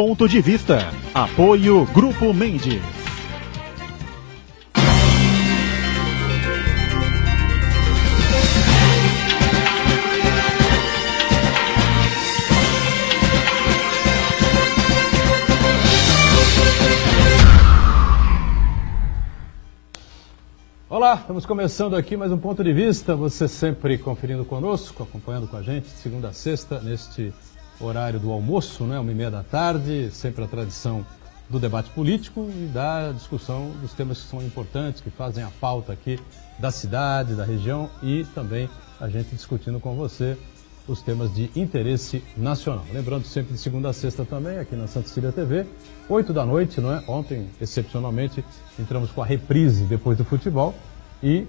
Ponto de Vista. Apoio Grupo Mendes. Olá, estamos começando aqui mais um Ponto de Vista, você sempre conferindo conosco, acompanhando com a gente, de segunda a sexta, neste horário do almoço, né, 1h30 da tarde, sempre a tradição do debate político e da discussão dos temas que são importantes, que fazem a pauta aqui da cidade, da região e também a gente discutindo com você os temas de interesse nacional. Lembrando sempre de segunda a sexta também, aqui na Santa Cecília TV, 8 da noite, não é? Ontem, excepcionalmente, entramos com a reprise depois do futebol e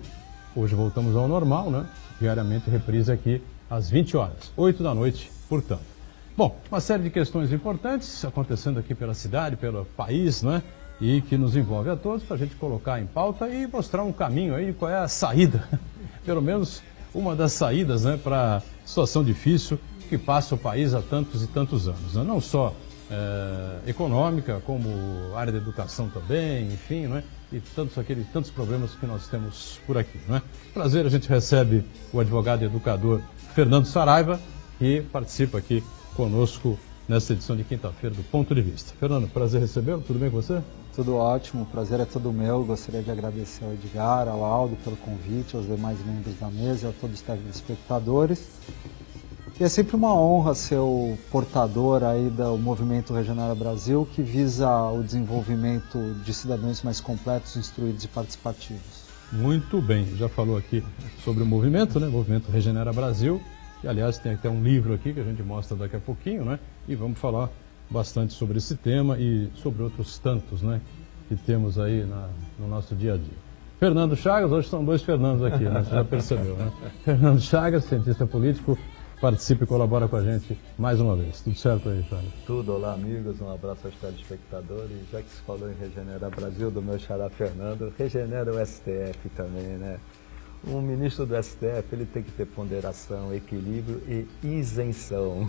hoje voltamos ao normal, né? Diariamente, reprise aqui às 20 horas, 8 da noite, portanto. Bom, uma série de questões importantes acontecendo aqui pela cidade, pelo país, não é? E que nos envolve a todos para a gente colocar em pauta e mostrar um caminho aí, qual é a saída, pelo menos uma das saídas, né, para a situação difícil que passa o país há tantos e tantos anos, né? Não só econômica, como área da educação também, enfim, não é? E tantos problemas que nós temos por aqui, não é? Prazer, a gente recebe o advogado e educador Fernando Saraiva, que participa aqui conosco nesta edição de quinta-feira do Ponto de Vista. Fernando, prazer recebê-lo, tudo bem com você? Tudo ótimo, o prazer é todo meu. Gostaria de agradecer ao Edgar, ao Aldo pelo convite, aos demais membros da mesa e a todos os telespectadores. E é sempre uma honra ser o portador aí do Movimento Regenera Brasil, que visa o desenvolvimento de cidadãos mais completos, instruídos e participativos. Muito bem, já falou aqui sobre o movimento, né? Movimento Regenera Brasil, e aliás tem até um livro aqui que a gente mostra daqui a pouquinho, né? E vamos falar bastante sobre esse tema e sobre outros tantos, né, que temos aí no nosso dia a dia. Fernando Chagas, hoje são dois Fernandos aqui, né? Você já percebeu, né? Fernando Chagas, cientista político, participa e colabora com a gente mais uma vez. Tudo certo aí, Chagas? Tudo, olá amigos, um abraço aos telespectadores. Já que se falou em Regenera Brasil, do meu xará Fernando, regenera o STF também, né? O ministro do STF, ele tem que ter ponderação, equilíbrio e isenção.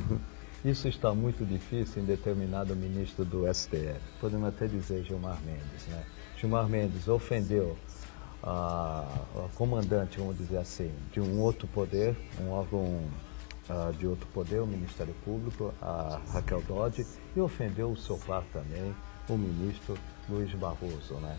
Isso está muito difícil em determinado ministro do STF. Podemos até dizer Gilmar Mendes, né? Gilmar Mendes ofendeu a comandante, vamos dizer assim, de um outro poder, um órgão de outro poder, o Ministério Público, a Raquel Dodge, e ofendeu o seu par também, o ministro Luiz Barroso, né?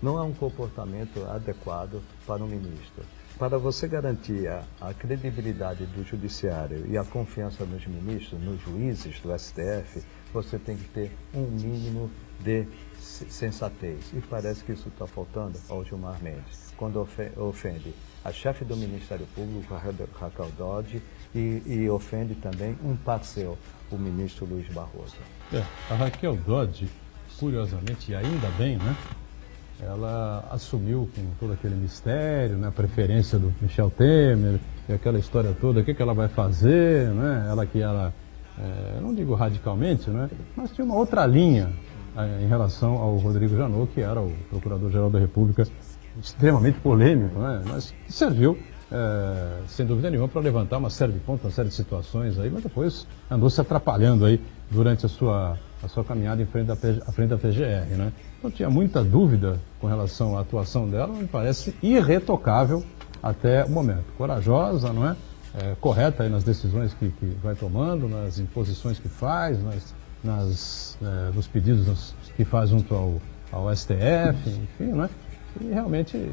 Não é um comportamento adequado para um ministro. Para você garantir a credibilidade do judiciário e a confiança nos ministros, nos juízes do STF, você tem que ter um mínimo de sensatez. E parece que isso está faltando ao Gilmar Mendes, quando ofende a chefe do Ministério Público, a Raquel Dodge, e ofende também um parceiro, o ministro Luiz Barroso. A Raquel Dodge, curiosamente, e ainda bem, né? Ela assumiu com todo aquele mistério, né, a preferência do Michel Temer, e aquela história toda, o que ela vai fazer, né? Ela não digo radicalmente, né, mas tinha uma outra linha em relação ao Rodrigo Janot, que era o Procurador-Geral da República, extremamente polêmico, né, mas que serviu, sem dúvida nenhuma, para levantar uma série de pontos, uma série de situações aí, mas depois andou se atrapalhando aí durante a sua caminhada à frente da PGR, né? Não tinha muita dúvida com relação à atuação dela, me parece irretocável até o momento. Corajosa, não é? Correta aí nas decisões que vai tomando, nas imposições que faz, nos pedidos que faz junto ao STF, enfim, não é? E realmente,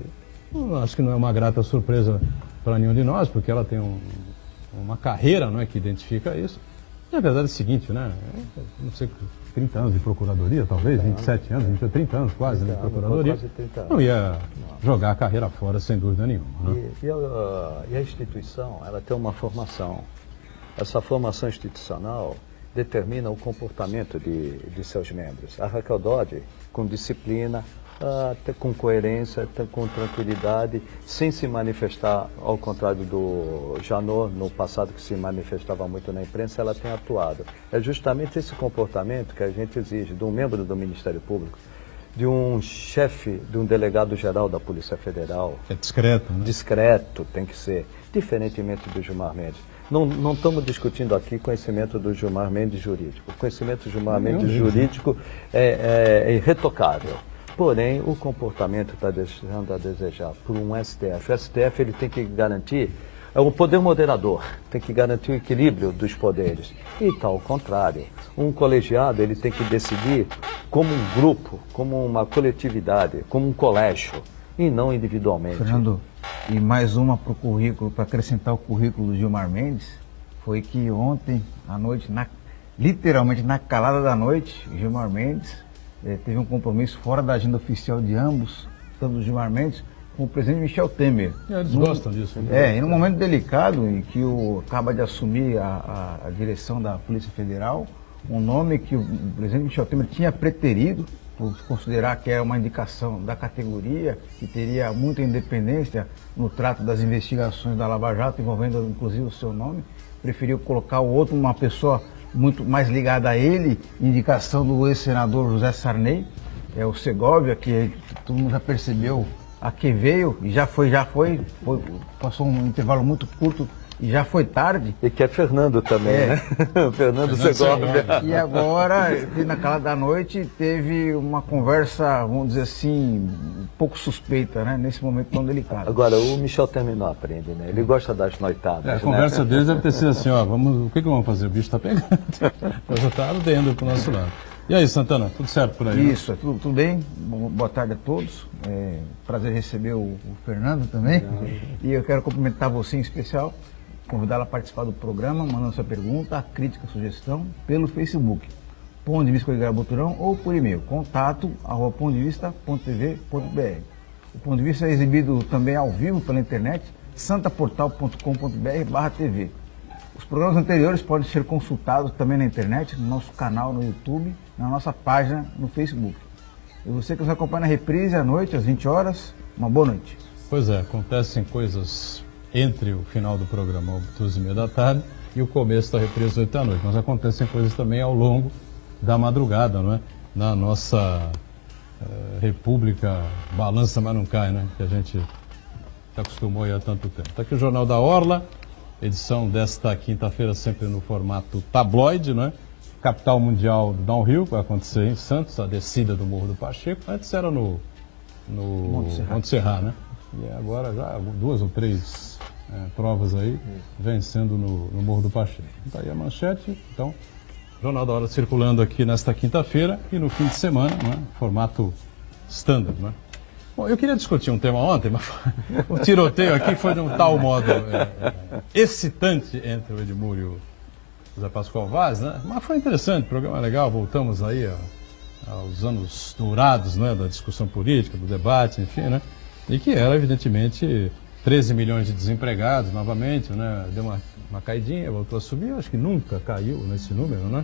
acho que não é uma grata surpresa para nenhum de nós, porque ela tem uma carreira, não é, que identifica isso. E a verdade é o seguinte, né? Não sei, 30 anos de procuradoria, talvez, 27 anos, 30 anos quase, né, de procuradoria. Quase 30 anos. Não ia jogar a carreira fora, sem dúvida nenhuma. Né? E a instituição, ela tem uma formação. Essa formação institucional determina o comportamento de seus membros. A Raquel Dodge, com disciplina, com coerência, com tranquilidade, sem se manifestar, ao contrário do Janot, no passado que se manifestava muito na imprensa, ela tem atuado. É justamente esse comportamento que a gente exige de um membro do Ministério Público, de um chefe, de um delegado-geral da Polícia Federal. É discreto, né? Discreto tem que ser, diferentemente do Gilmar Mendes. Não estamos discutindo aqui conhecimento do Gilmar Mendes jurídico. O conhecimento do Gilmar Mendes jurídico é irretocável. Porém, o comportamento está deixando a desejar por um STF. O STF ele tem que garantir, é um poder moderador, tem que garantir o equilíbrio dos poderes. E tal, ao contrário. Um colegiado ele tem que decidir como um grupo, como uma coletividade, como um colégio, e não individualmente. Fernando, e mais uma para o currículo, para acrescentar o currículo do Gilmar Mendes, foi que ontem à noite, literalmente na calada da noite, Gilmar Mendes teve um compromisso fora da agenda oficial de ambos, tanto do Gilmar Mendes como o presidente Michel Temer. Eles gostam disso. Né? E num momento delicado em que acaba de assumir a direção da Polícia Federal, um nome que o presidente Michel Temer tinha preterido, por considerar que é uma indicação da categoria, que teria muita independência no trato das investigações da Lava Jato, envolvendo inclusive o seu nome, preferiu colocar o outro, uma pessoa muito mais ligada a ele, indicação do ex-senador José Sarney, o Segovia, que todo mundo já percebeu a que veio, e já foi, passou um intervalo muito curto e já foi tarde. E que é Fernando também, né? Fernando Segovia. E agora, na calada da noite, teve uma conversa, vamos dizer assim, um pouco suspeita, né? Nesse momento tão delicado. Agora, o Michel Temer não aprende, né? Ele gosta das noitadas. A conversa deles deve ter sido assim, ó, o que vamos fazer? O bicho está pegando. Já está ardendo para o nosso lado. E aí, Santana, tudo certo por aí? Isso, tudo bem. Boa tarde a todos. Prazer receber o Fernando também. E eu quero cumprimentar você em especial, convidá-la a participar do programa, mandando sua pergunta, crítica, sugestão, pelo Facebook, Ponto de Vista com Edgar Boturão, ou por e-mail, contato@pondevista.tv.br. O Ponto de Vista é exibido também ao vivo pela internet, santaportal.com.br/tv. Os programas anteriores podem ser consultados também na internet, no nosso canal no YouTube, na nossa página no Facebook. E você que nos acompanha na reprise à noite, às 20 horas, uma boa noite. Pois é, acontecem coisas entre o final do programa, 12h30 da tarde, e o começo da reprise, às 8 da noite. Mas acontecem coisas também ao longo da madrugada, não é? Na nossa república balança, mas não cai, né? Que a gente se acostumou aí há tanto tempo. Está aqui o Jornal da Orla, edição desta quinta-feira sempre no formato tabloide, não é? Capital mundial do downhill, vai acontecer em Santos, a descida do Morro do Pacheco. Antes era no Monte Serra, né? E agora já 2 ou 3 provas aí vencendo no Morro do Pacheco. Está aí a manchete, então, Jornal da Hora circulando aqui nesta quinta-feira e no fim de semana, né? Formato standard, né? Bom, eu queria discutir um tema ontem, mas o tiroteio aqui foi de um tal modo excitante entre o Edmur e o José Pascoal Vaz, né? Mas foi interessante, o programa é legal, voltamos aí aos anos dourados, né? Da discussão política, do debate, enfim, né? E que era, evidentemente, 13 milhões de desempregados novamente, né? Deu uma caidinha, voltou a subir, acho que nunca caiu nesse número, né?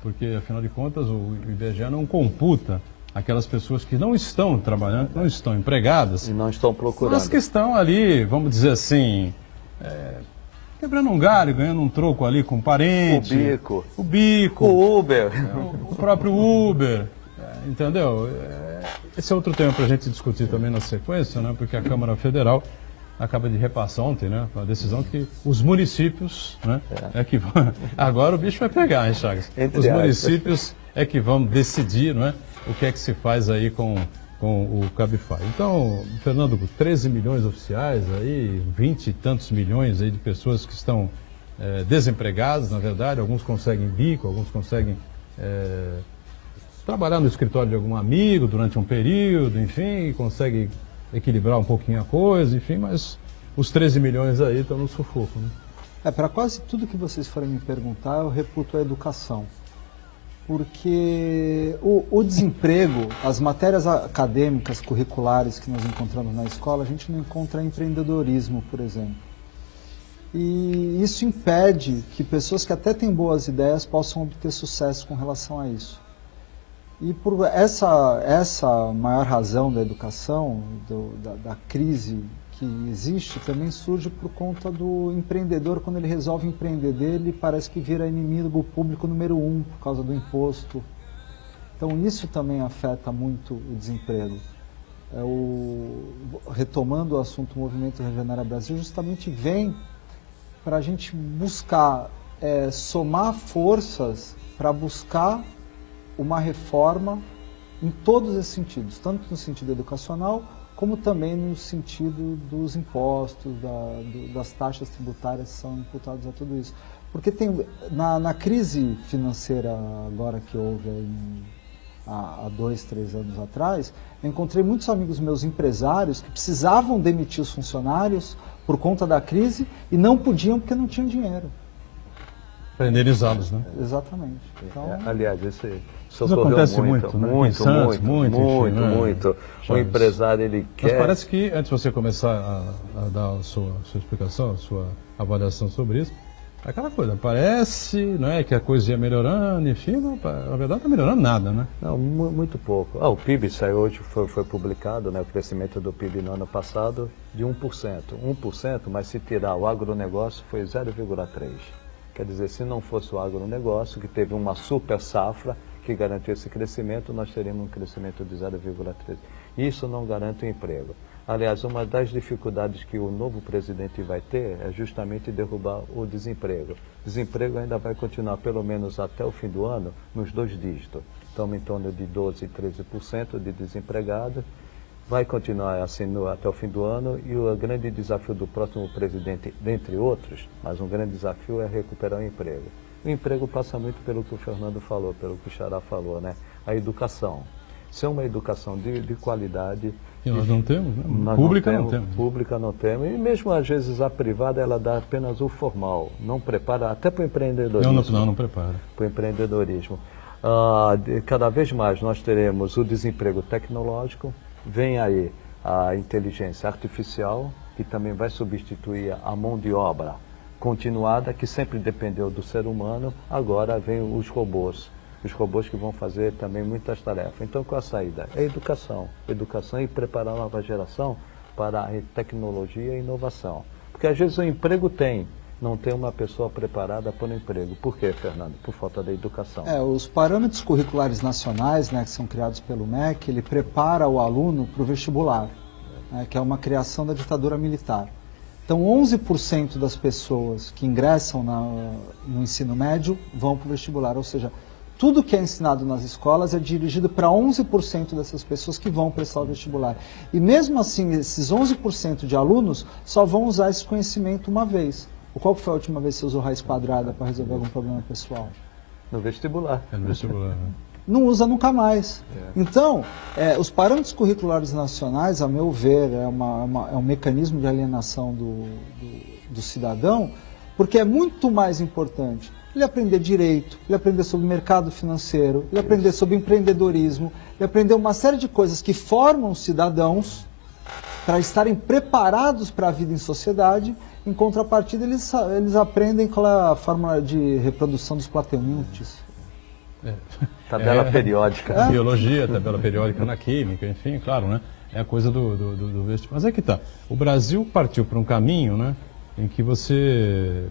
Porque, afinal de contas, o IBGE não computa aquelas pessoas que não estão trabalhando, não estão empregadas. E não estão procurando. Mas que estão ali, vamos dizer assim, quebrando um galho, ganhando um troco ali com um parente. O bico. O Uber. O próprio Uber. Entendeu? Esse é outro tema para a gente discutir também na sequência, né? Porque a Câmara Federal acaba de repassar ontem, né? A decisão que os municípios, né? Que vão... Agora o bicho vai pegar, hein, Chagas? Os municípios é que vão decidir, não é? O que é que se faz aí com o Cabify. Então, Fernando, 13 milhões oficiais aí, 20 e tantos milhões aí de pessoas que estão desempregadas, na verdade, alguns conseguem bico, alguns conseguem trabalhar no escritório de algum amigo durante um período, enfim, consegue equilibrar um pouquinho a coisa, enfim, mas os 13 milhões aí estão no sufoco, né? Para quase tudo que vocês forem me perguntar, eu reputo a educação. Porque o desemprego, as matérias acadêmicas, curriculares que nós encontramos na escola, a gente não encontra empreendedorismo, por exemplo. E isso impede que pessoas que até têm boas ideias possam obter sucesso com relação a isso. E por essa maior razão da educação, da crise que existe, também surge por conta do empreendedor. Quando ele resolve empreender, ele parece que vira inimigo público número 1 por causa do imposto. Então isso também afeta muito o desemprego. Retomando o assunto, o Movimento Regenera Brasil justamente vem para a gente buscar somar forças para buscar uma reforma em todos esses sentidos, tanto no sentido educacional, como também no sentido dos impostos, das taxas tributárias que são imputadas a tudo isso. Porque na crise financeira agora que houve há 2, 3 anos atrás, eu encontrei muitos amigos meus empresários que precisavam demitir os funcionários por conta da crise e não podiam porque não tinham dinheiro. Para indenizá-los, né? Exatamente. Então, Aliás, isso acontece muito, né? Em Santos, muito. O empresário, ele Mas quer... parece que, antes de você começar a dar a sua explicação, a sua avaliação sobre isso, aquela coisa, parece, né, que a coisa ia melhorando, enfim, não, na verdade não está melhorando nada, né? Não, muito pouco. O PIB saiu hoje, foi publicado, né, o crescimento do PIB no ano passado de 1%. 1%, mas se tirar o agronegócio foi 0,3%. Quer dizer, se não fosse o agronegócio, que teve uma super safra que garantiu esse crescimento, nós teríamos um crescimento de 0,3%. Isso não garante o emprego. Aliás, uma das dificuldades que o novo presidente vai ter é justamente derrubar o desemprego. O desemprego ainda vai continuar, pelo menos até o fim do ano, nos 2 dígitos. Estamos em torno de 12%, 13% de desempregados. Vai continuar assim até o fim do ano e o grande desafio do próximo presidente, dentre outros, mas um grande desafio é recuperar o emprego. O emprego passa muito pelo que o Fernando falou, pelo que o Xará falou, né? A educação. Se é uma educação de qualidade... E nós não temos, né? Nós Pública não temos. Pública não temos. E mesmo às vezes a privada, ela dá apenas o formal. Não prepara até para o empreendedorismo. Não prepara. Para o empreendedorismo. Cada vez mais nós teremos o desemprego tecnológico, vem aí a inteligência artificial, que também vai substituir a mão de obra continuada, que sempre dependeu do ser humano, agora vem os robôs que vão fazer também muitas tarefas. Então, qual a saída? É educação e preparar a nova geração para a tecnologia e inovação. Porque às vezes o emprego não tem uma pessoa preparada para o emprego. Por quê, Fernando? Por falta da educação. Os parâmetros curriculares nacionais, né, que são criados pelo MEC, ele prepara o aluno para o vestibular, né, que é uma criação da ditadura militar. Então, 11% das pessoas que ingressam no ensino médio vão para o vestibular, ou seja, tudo que é ensinado nas escolas é dirigido para 11% dessas pessoas que vão prestar o vestibular. E mesmo assim, esses 11% de alunos só vão usar esse conhecimento uma vez. Qual foi a última vez que você usou raiz quadrada para resolver algum problema pessoal? No vestibular. No vestibular, né? Não usa nunca mais. Então, os parâmetros curriculares nacionais, a meu ver, é um mecanismo de alienação do cidadão, porque é muito mais importante ele aprender direito, ele aprender sobre mercado financeiro, ele aprender sobre empreendedorismo, ele aprender uma série de coisas que formam cidadãos para estarem preparados para a vida em sociedade. Em contrapartida, eles aprendem qual é a fórmula de reprodução dos plateuntes. Tabela periódica. Biologia, tabela periódica na química, enfim, claro, né? É a coisa do vestibular. Mas é que tá. O Brasil partiu para um caminho, né, em que você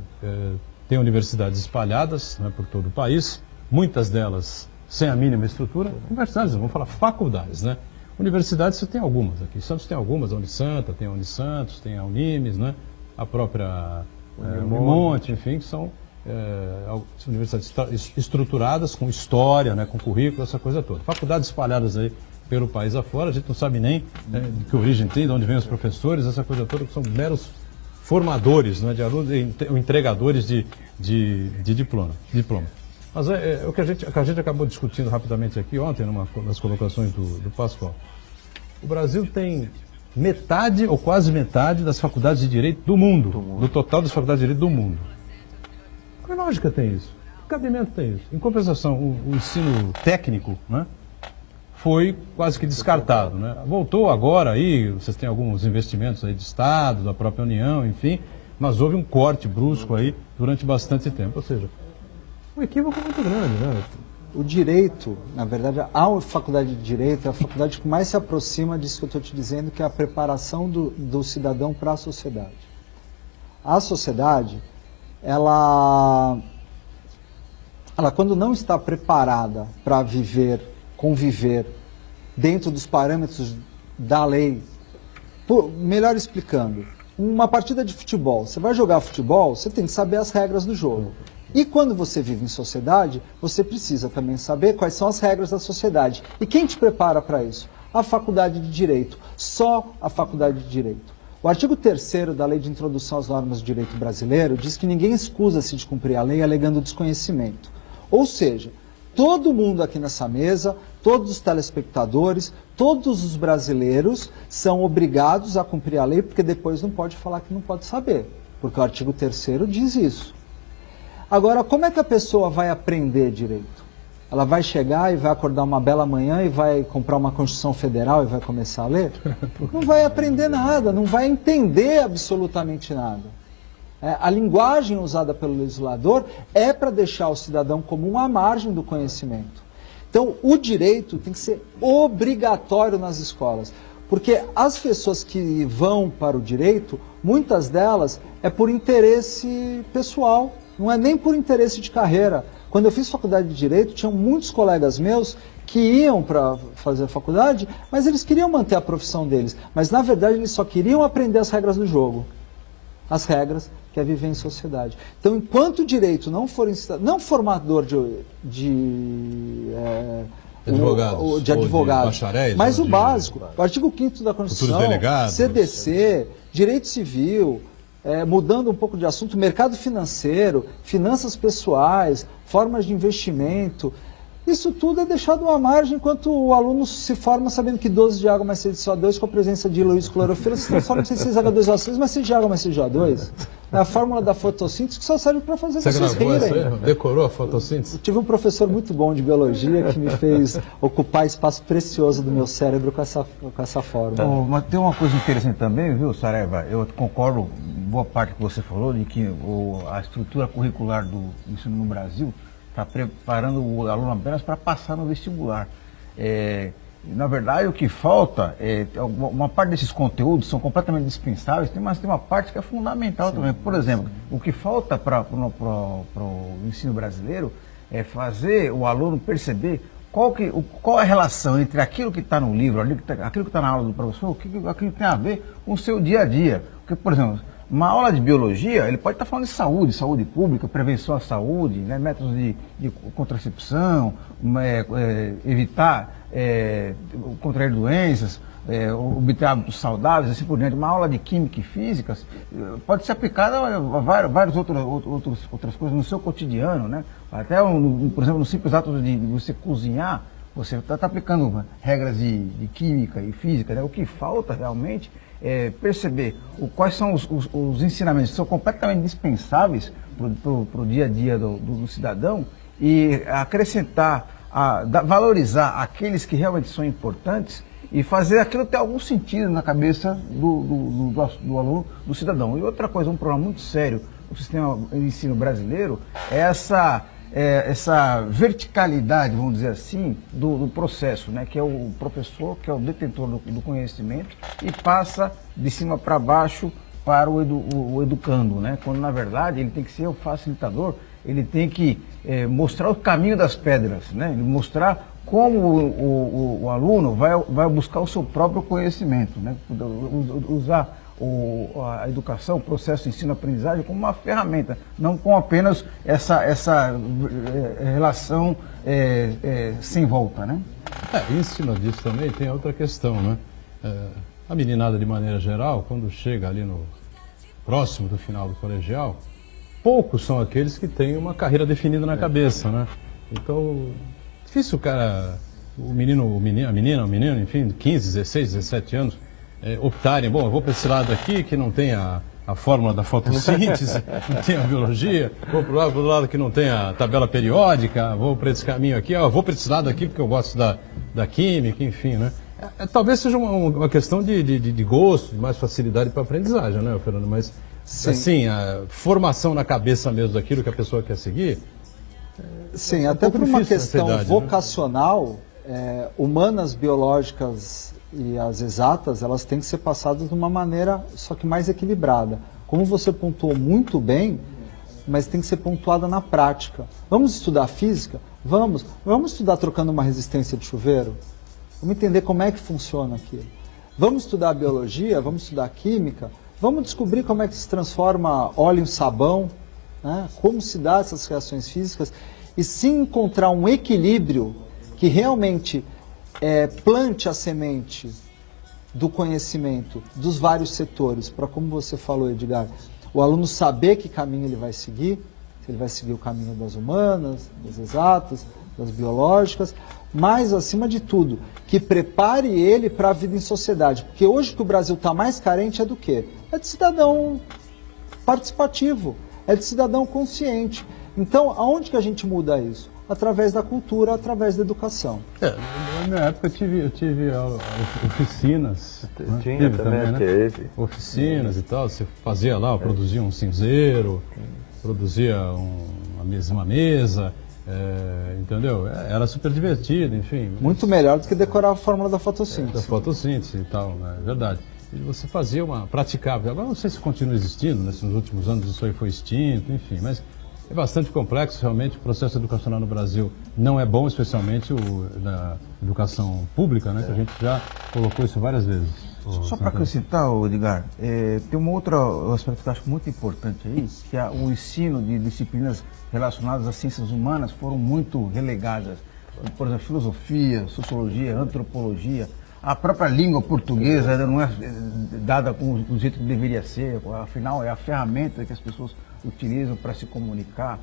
tem universidades espalhadas, né, por todo o país, muitas delas sem a mínima estrutura. Universidades, vamos falar faculdades, né? Universidades você tem algumas aqui. Santos tem algumas, a Unisanta, tem a Unisantos, tem a Unimes, né? A própria Unimonte, enfim, que são universidades estruturadas com história, né, com currículo, essa coisa toda. Faculdades espalhadas aí pelo país afora, a gente não sabe nem de que origem tem, de onde vêm os professores, essa coisa toda, que são meros formadores, né, de alunos, entregadores de diploma. Mas o que a gente acabou discutindo rapidamente aqui ontem, numa das colocações do Pascoal. O Brasil tem metade ou quase metade das faculdades de direito do mundo, do total das faculdades de direito do mundo. Que lógica tem isso? Que cabimento tem isso? Em compensação, o ensino técnico, né, foi quase que descartado, né? Voltou agora aí, vocês têm alguns investimentos aí de Estado, da própria União, enfim, mas houve um corte brusco aí durante bastante tempo, ou seja, um equívoco muito grande, né? O direito, na verdade, a faculdade de direito é a faculdade que mais se aproxima disso que eu estou te dizendo, que é a preparação do cidadão para a sociedade. A sociedade, ela quando não está preparada para conviver dentro dos parâmetros da lei, melhor explicando, uma partida de futebol. Você vai jogar futebol, você tem que saber as regras do jogo. E quando você vive em sociedade, você precisa também saber quais são as regras da sociedade. E quem te prepara para isso? A Faculdade de Direito. Só a Faculdade de Direito. O artigo 3º da Lei de Introdução às Normas do Direito Brasileiro diz que ninguém escusa-se de cumprir a lei alegando desconhecimento. Ou seja, todo mundo aqui nessa mesa, todos os telespectadores, todos os brasileiros são obrigados a cumprir a lei, porque depois não pode falar que não pode saber, porque o artigo 3º diz isso. Agora, como é que a pessoa vai aprender direito? Ela vai chegar e vai acordar uma bela manhã e vai comprar uma Constituição Federal e vai começar a ler? Não vai aprender nada, não vai entender absolutamente nada. A linguagem usada pelo legislador é para deixar o cidadão comum à margem do conhecimento. Então, o direito tem que ser obrigatório nas escolas, porque as pessoas que vão para o direito, muitas delas é por interesse pessoal, não é nem por interesse de carreira. Quando eu fiz faculdade de Direito, tinham muitos colegas meus que iam para fazer a faculdade, mas eles queriam manter a profissão deles. Mas, na verdade, eles só queriam aprender as regras do jogo. As regras que é viver em sociedade. Então, enquanto o direito não for não formador de advogados, bacharéis, mas o básico, o artigo 5º da Constituição, CDC, direito civil, mudando um pouco de assunto, mercado financeiro, finanças pessoais, formas de investimento, isso tudo é deixado à margem enquanto o aluno se forma sabendo que 12 de água mais 6 de CO2 com a presença de Luiz clorofila se transforma em 6H2O6 mais 6 de água mais 6 de CO2. É a fórmula da fotossíntese que só serve para fazer vocês rirem. Decorou a fotossíntese? Eu tive um professor muito bom de biologia que me fez ocupar espaço precioso do meu cérebro com essa fórmula. Mas tem uma coisa interessante também, viu, Saraiva? Eu concordo com boa parte que você falou de que a estrutura curricular do ensino no Brasil está preparando o aluno apenas para passar no vestibular. Na verdade, o que falta, uma parte desses conteúdos são completamente dispensáveis, mas tem uma parte que é fundamental também. Por exemplo, o que falta para o ensino brasileiro é fazer o aluno perceber qual é a relação entre aquilo que está no livro, aquilo que está na aula do professor, aquilo que tem a ver com o seu dia a dia. Porque, por exemplo, uma aula de biologia, ele pode estar falando de saúde pública, prevenção à saúde, né, métodos de contracepção, evitar contrair doenças, obter hábitos saudáveis, assim por diante. Uma aula de química e física pode ser aplicada a várias outras coisas no seu cotidiano, né? Até, por exemplo, no simples ato de você cozinhar, você está aplicando regras de química e física, né? O que falta realmente perceber quais são os ensinamentos que são completamente dispensáveis para o dia a dia do cidadão e acrescentar, valorizar aqueles que realmente são importantes e fazer aquilo ter algum sentido na cabeça do aluno, do cidadão. E outra coisa, um problema muito sério do sistema de ensino brasileiro é essa verticalidade, vamos dizer assim, do processo, né? Que é o professor, que é o detentor do conhecimento e passa de cima para baixo para o educando, né? Quando, na verdade, ele tem que ser o facilitador, ele tem que mostrar o caminho das pedras, né? Mostrar como o aluno vai buscar o seu próprio conhecimento, né? Usar a educação, o processo de ensino-aprendizagem como uma ferramenta, não com apenas essa relação sem volta, né? Em cima disso também tem outra questão, né? A meninada, de maneira geral, quando chega ali próximo do final do colegial, poucos são aqueles que têm uma carreira definida na cabeça, né? Então, difícil o cara, a menina, o menino, enfim, 15, 16, 17 anos, optarem, bom, eu vou para esse lado aqui que não tem a fórmula da fotossíntese, não tem a biologia, vou para o lado que não tem a tabela periódica, vou para esse caminho aqui, vou para esse lado aqui porque eu gosto da química, enfim, né? Talvez seja uma questão de gosto, de mais facilidade para a aprendizagem, né, Fernando? Mas, sim, assim, a formação na cabeça mesmo daquilo que a pessoa quer seguir... Sim, até por uma questão vocacional, humanas, biológicas e as exatas, elas têm que ser passadas de uma maneira só que mais equilibrada. Como você pontuou muito bem, mas tem que ser pontuada na prática. Vamos estudar física? Vamos estudar trocando uma resistência de chuveiro? Vamos entender como é que funciona aquilo. Vamos estudar biologia? Vamos estudar química? Vamos descobrir como é que se transforma óleo em sabão, né? Como se dá essas reações físicas, e sim encontrar um equilíbrio que realmente plante a semente do conhecimento dos vários setores, para, como você falou, Edgar, o aluno saber que caminho ele vai seguir, se ele vai seguir o caminho das humanas, das exatas, das biológicas, mas, acima de tudo, que prepare ele para a vida em sociedade. Porque hoje que o Brasil está mais carente é do quê? É de cidadão participativo, é de cidadão consciente. Então, aonde que a gente muda isso? Através da cultura, através da educação. Na minha época eu tive oficinas. Né? Tinha também, né? teve. Oficinas e tal, você fazia lá, produzia um cinzeiro, produzia uma mesa, entendeu? Era super divertido, enfim. Muito melhor do que decorar a fórmula da fotossíntese. Da fotossíntese e tal, né? É verdade. E você fazia praticava. Agora não sei se continua existindo, né? Se nos últimos anos isso aí foi extinto, enfim, mas é bastante complexo, realmente. O processo educacional no Brasil não é bom, especialmente da educação pública, né? Que a gente já colocou isso várias vezes. Só para acrescentar, Edgar, tem um outro aspecto que eu acho muito importante aí, que é o ensino de disciplinas relacionadas às ciências humanas foram muito relegadas. Por exemplo, filosofia, sociologia, antropologia. A própria língua portuguesa ainda não é dada do jeito que deveria ser, afinal é a ferramenta que as pessoas utilizam para se comunicar.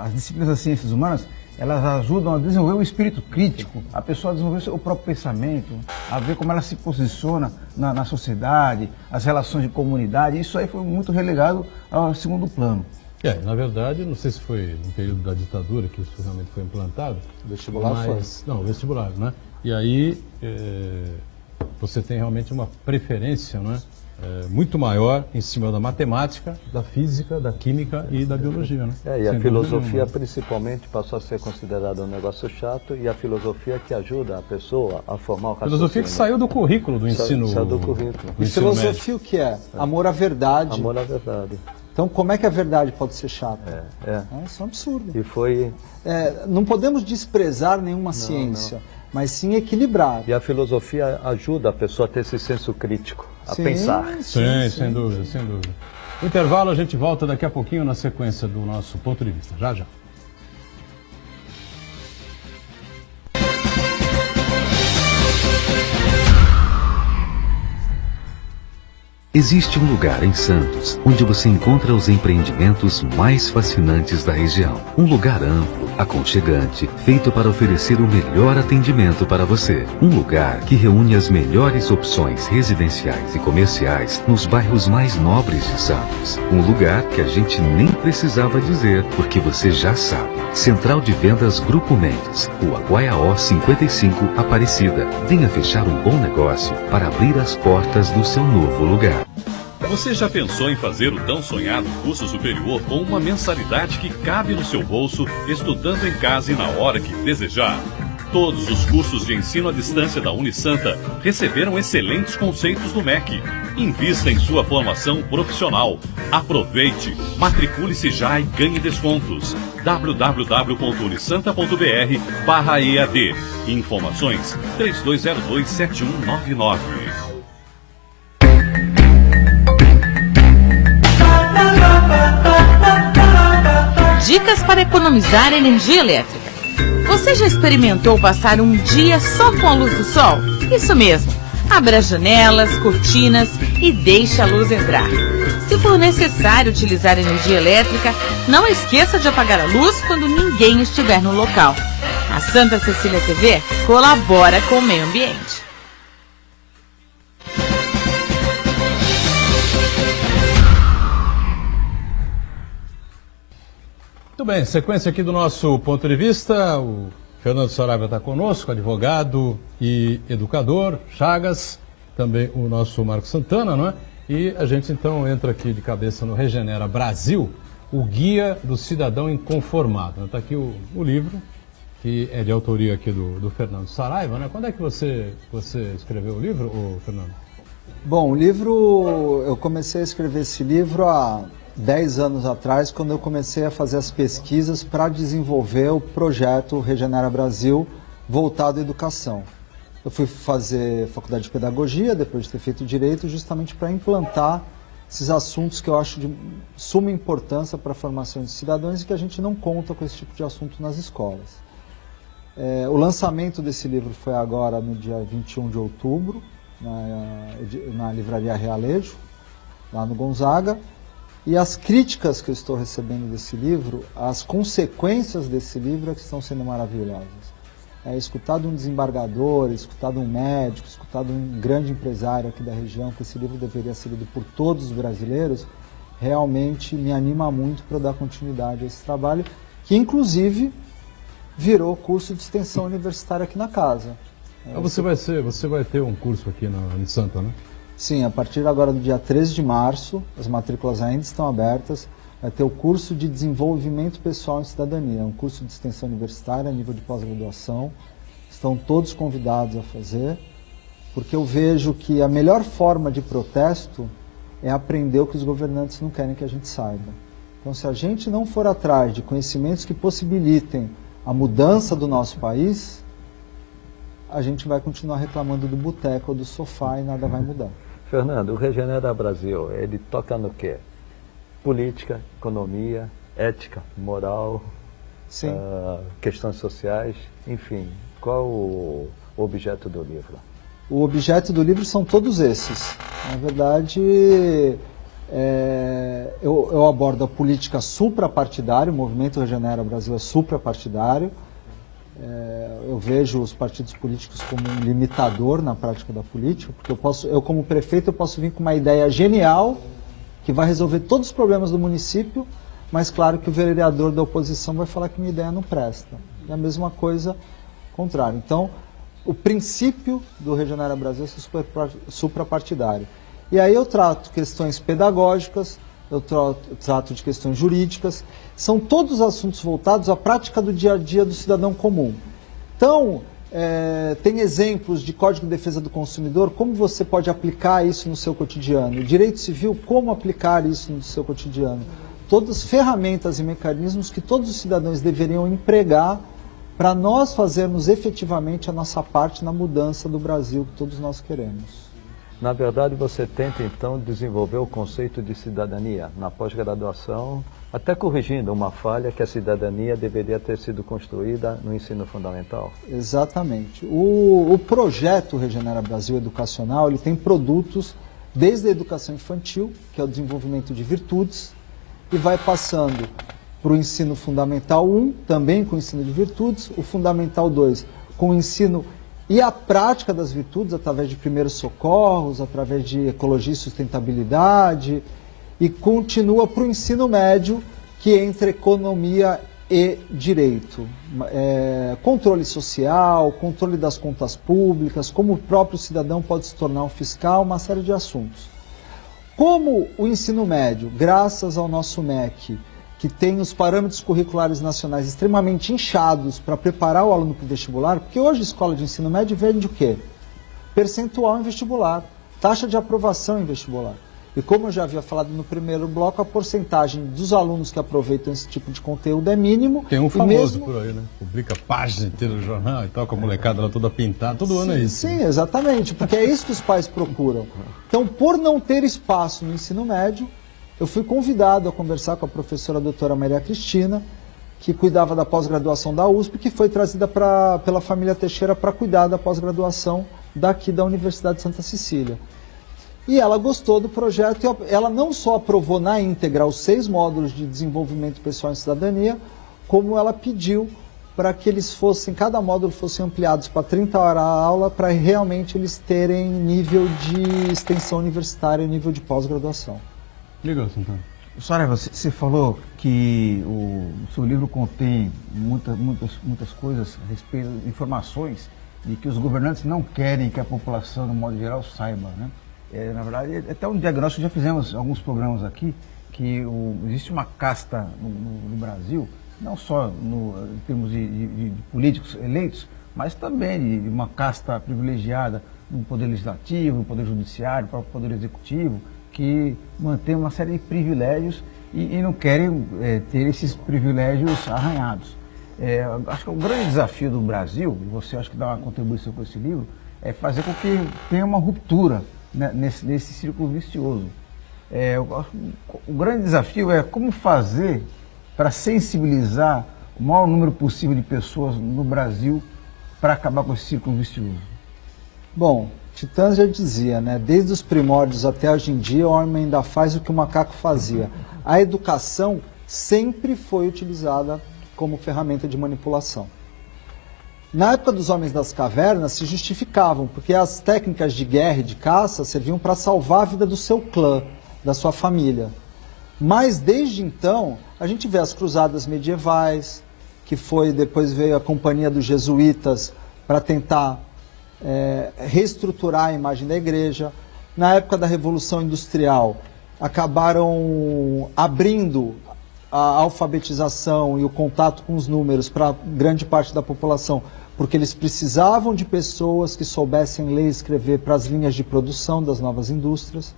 As disciplinas das ciências humanas, elas ajudam a desenvolver o espírito crítico, a pessoa a desenvolver o próprio pensamento, a ver como ela se posiciona na sociedade, as relações de comunidade. Isso aí foi muito relegado ao segundo plano. Na verdade, não sei se foi no período da ditadura que isso realmente foi implantado. O vestibular foi. Não, o vestibular, né? E aí você tem realmente uma preferência, né? Muito maior em cima da matemática, da física, da química e da biologia, né? E a filosofia principalmente passou a ser considerada um negócio chato, e a filosofia que ajuda a pessoa a formar o raciocínio. Filosofia que saiu do currículo do ensino. Saiu do currículo. E filosofia o que é? Amor à verdade. Amor à verdade. Então, como é que a verdade pode ser chata? Isso é um absurdo. E foi... não podemos desprezar nenhuma ciência, mas sim equilibrar. E a filosofia ajuda a pessoa a ter esse senso crítico, a pensar. Sim, sem dúvida, sem dúvida. No intervalo, a gente volta daqui a pouquinho na sequência do nosso ponto de vista. Já, já. Existe um lugar em Santos onde você encontra os empreendimentos mais fascinantes da região. Um lugar amplo, aconchegante, feito para oferecer o melhor atendimento para você. Um lugar que reúne as melhores opções residenciais e comerciais nos bairros mais nobres de Santos. Um lugar que a gente nem precisava dizer, porque você já sabe. Central de Vendas Grupo Mendes, Rua Guaiaó 55, Aparecida. Venha fechar um bom negócio para abrir as portas do seu novo lugar. Você já pensou em fazer o tão sonhado curso superior com uma mensalidade que cabe no seu bolso, estudando em casa e na hora que desejar? Todos os cursos de ensino à distância da Unisanta receberam excelentes conceitos do MEC. Invista em sua formação profissional. Aproveite, matricule-se já e ganhe descontos. www.unisanta.br/EAD. Informações 3202-7199. Dicas para economizar energia elétrica. Você já experimentou passar um dia só com a luz do sol? Isso mesmo. Abra as janelas, cortinas e deixe a luz entrar. Se for necessário utilizar energia elétrica, não esqueça de apagar a luz quando ninguém estiver no local. A Santa Cecília TV colabora com o meio ambiente. Muito bem, sequência aqui do nosso ponto de vista. O Fernando Saraiva está conosco, advogado e educador, Chagas, também o nosso Marcos Santana, não é? E a gente então entra aqui de cabeça no Regenera Brasil, o Guia do Cidadão Inconformado. Está aqui o livro, que é de autoria aqui do Fernando Saraiva, né? Quando é que você escreveu o livro, Fernando? Bom, o livro, eu comecei a escrever esse livro há 10 anos atrás, quando eu comecei a fazer as pesquisas para desenvolver o projeto Regenera Brasil voltado à educação. Eu fui fazer faculdade de pedagogia, depois de ter feito direito, justamente para implantar esses assuntos que eu acho de suma importância para a formação de cidadãos e que a gente não conta com esse tipo de assunto nas escolas. O lançamento desse livro foi agora no dia 21 de outubro, na Livraria Realejo, lá no Gonzaga. E as críticas que eu estou recebendo desse livro, as consequências desse livro é que estão sendo maravilhosas. Escutar de um desembargador, escutar de um médico, escutar de um grande empresário aqui da região, que esse livro deveria ser lido por todos os brasileiros, realmente me anima muito para dar continuidade a esse trabalho, que inclusive virou curso de extensão universitária aqui na casa. Você vai ter um curso aqui em Santa, né? Sim, a partir agora do dia 13 de março, as matrículas ainda estão abertas, vai ter o curso de desenvolvimento pessoal em cidadania, um curso de extensão universitária a nível de pós-graduação. Estão todos convidados a fazer, porque eu vejo que a melhor forma de protesto é aprender o que os governantes não querem que a gente saiba. Então, se a gente não for atrás de conhecimentos que possibilitem a mudança do nosso país, a gente vai continuar reclamando do boteco ou do sofá e nada vai mudar. Fernando, o Regenera Brasil, ele toca no quê? Política, economia, ética, moral, questões sociais, enfim. Qual o objeto do livro? O objeto do livro são todos esses. Na verdade, eu abordo a política suprapartidária, o Movimento Regenera Brasil é suprapartidário. Eu vejo os partidos políticos como um limitador na prática da política, porque eu como prefeito, eu posso vir com uma ideia genial que vai resolver todos os problemas do município, mas claro que o vereador da oposição vai falar que minha ideia não presta. E a mesma coisa contrário. Então, o princípio do Regenera Brasil é suprapartidário. E aí eu trato questões pedagógicas, eu trato de questões jurídicas, são todos assuntos voltados à prática do dia a dia do cidadão comum. Então, tem exemplos de Código de Defesa do Consumidor, como você pode aplicar isso no seu cotidiano. Direito Civil, como aplicar isso no seu cotidiano. Todas as ferramentas e mecanismos que todos os cidadãos deveriam empregar para nós fazermos efetivamente a nossa parte na mudança do Brasil que todos nós queremos. Na verdade, você tenta, então, desenvolver o conceito de cidadania na pós-graduação, até corrigindo uma falha que a cidadania deveria ter sido construída no ensino fundamental. Exatamente. O projeto Regenera Brasil Educacional, ele tem produtos desde a educação infantil, que é o desenvolvimento de virtudes, e vai passando para o ensino fundamental 1, também com o ensino de virtudes, o fundamental 2, com o ensino e a prática das virtudes através de primeiros socorros, através de ecologia e sustentabilidade, e continua para o ensino médio, que é entre economia e direito. Controle social, controle das contas públicas, como o próprio cidadão pode se tornar um fiscal, uma série de assuntos. Como o ensino médio, graças ao nosso MEC, que tem os parâmetros curriculares nacionais extremamente inchados para preparar o aluno para o vestibular, porque hoje a escola de ensino médio vende o quê? Percentual em vestibular, taxa de aprovação em vestibular. E como eu já havia falado no primeiro bloco, a porcentagem dos alunos que aproveitam esse tipo de conteúdo é mínimo. Tem um famoso por aí, né? Publica página inteira do jornal e tal, com a molecada lá toda pintada, todo ano é isso. Sim, exatamente, porque é isso que os pais procuram. Então, por não ter espaço no ensino médio, eu fui convidado a conversar com a professora doutora Maria Cristina, que cuidava da pós-graduação da USP, que foi trazida pela família Teixeira para cuidar da pós-graduação daqui da Universidade de Santa Cecília. E ela gostou do projeto e ela não só aprovou na íntegra os 6 módulos de desenvolvimento pessoal em cidadania, como ela pediu para que eles fossem, cada módulo fosse ampliados para 30 horas a aula, para realmente eles terem nível de extensão universitária, nível de pós-graduação. Legal, Santana. Soraya, você falou que o seu livro contém muitas coisas a respeito de informações de que os governantes não querem que a população, no modo geral, saiba, né? Na verdade, até um diagnóstico, já fizemos alguns programas aqui, que existe uma casta no Brasil, não só em termos de políticos eleitos, mas também de uma casta privilegiada no Poder Legislativo, no Poder Judiciário, no próprio Poder Executivo, que mantém uma série de privilégios e não querem ter esses privilégios arranhados. Acho que o grande desafio do Brasil, e você acha que dá uma contribuição com esse livro, fazer com que tenha uma ruptura, né, nesse círculo vicioso. O grande desafio é como fazer para sensibilizar o maior número possível de pessoas no Brasil para acabar com esse círculo vicioso. Bom, Titãs já dizia, né? Desde os primórdios até hoje em dia, o homem ainda faz o que o macaco fazia. A educação sempre foi utilizada como ferramenta de manipulação. Na época dos homens das cavernas, se justificavam, porque as técnicas de guerra e de caça serviam para salvar a vida do seu clã, da sua família. Mas, desde então, a gente vê as cruzadas medievais, que depois veio a Companhia dos Jesuítas para tentar reestruturar a imagem da igreja. Na época da Revolução Industrial, acabaram abrindo a alfabetização e o contato com os números para grande parte da população, porque eles precisavam de pessoas que soubessem ler e escrever para as linhas de produção das novas indústrias.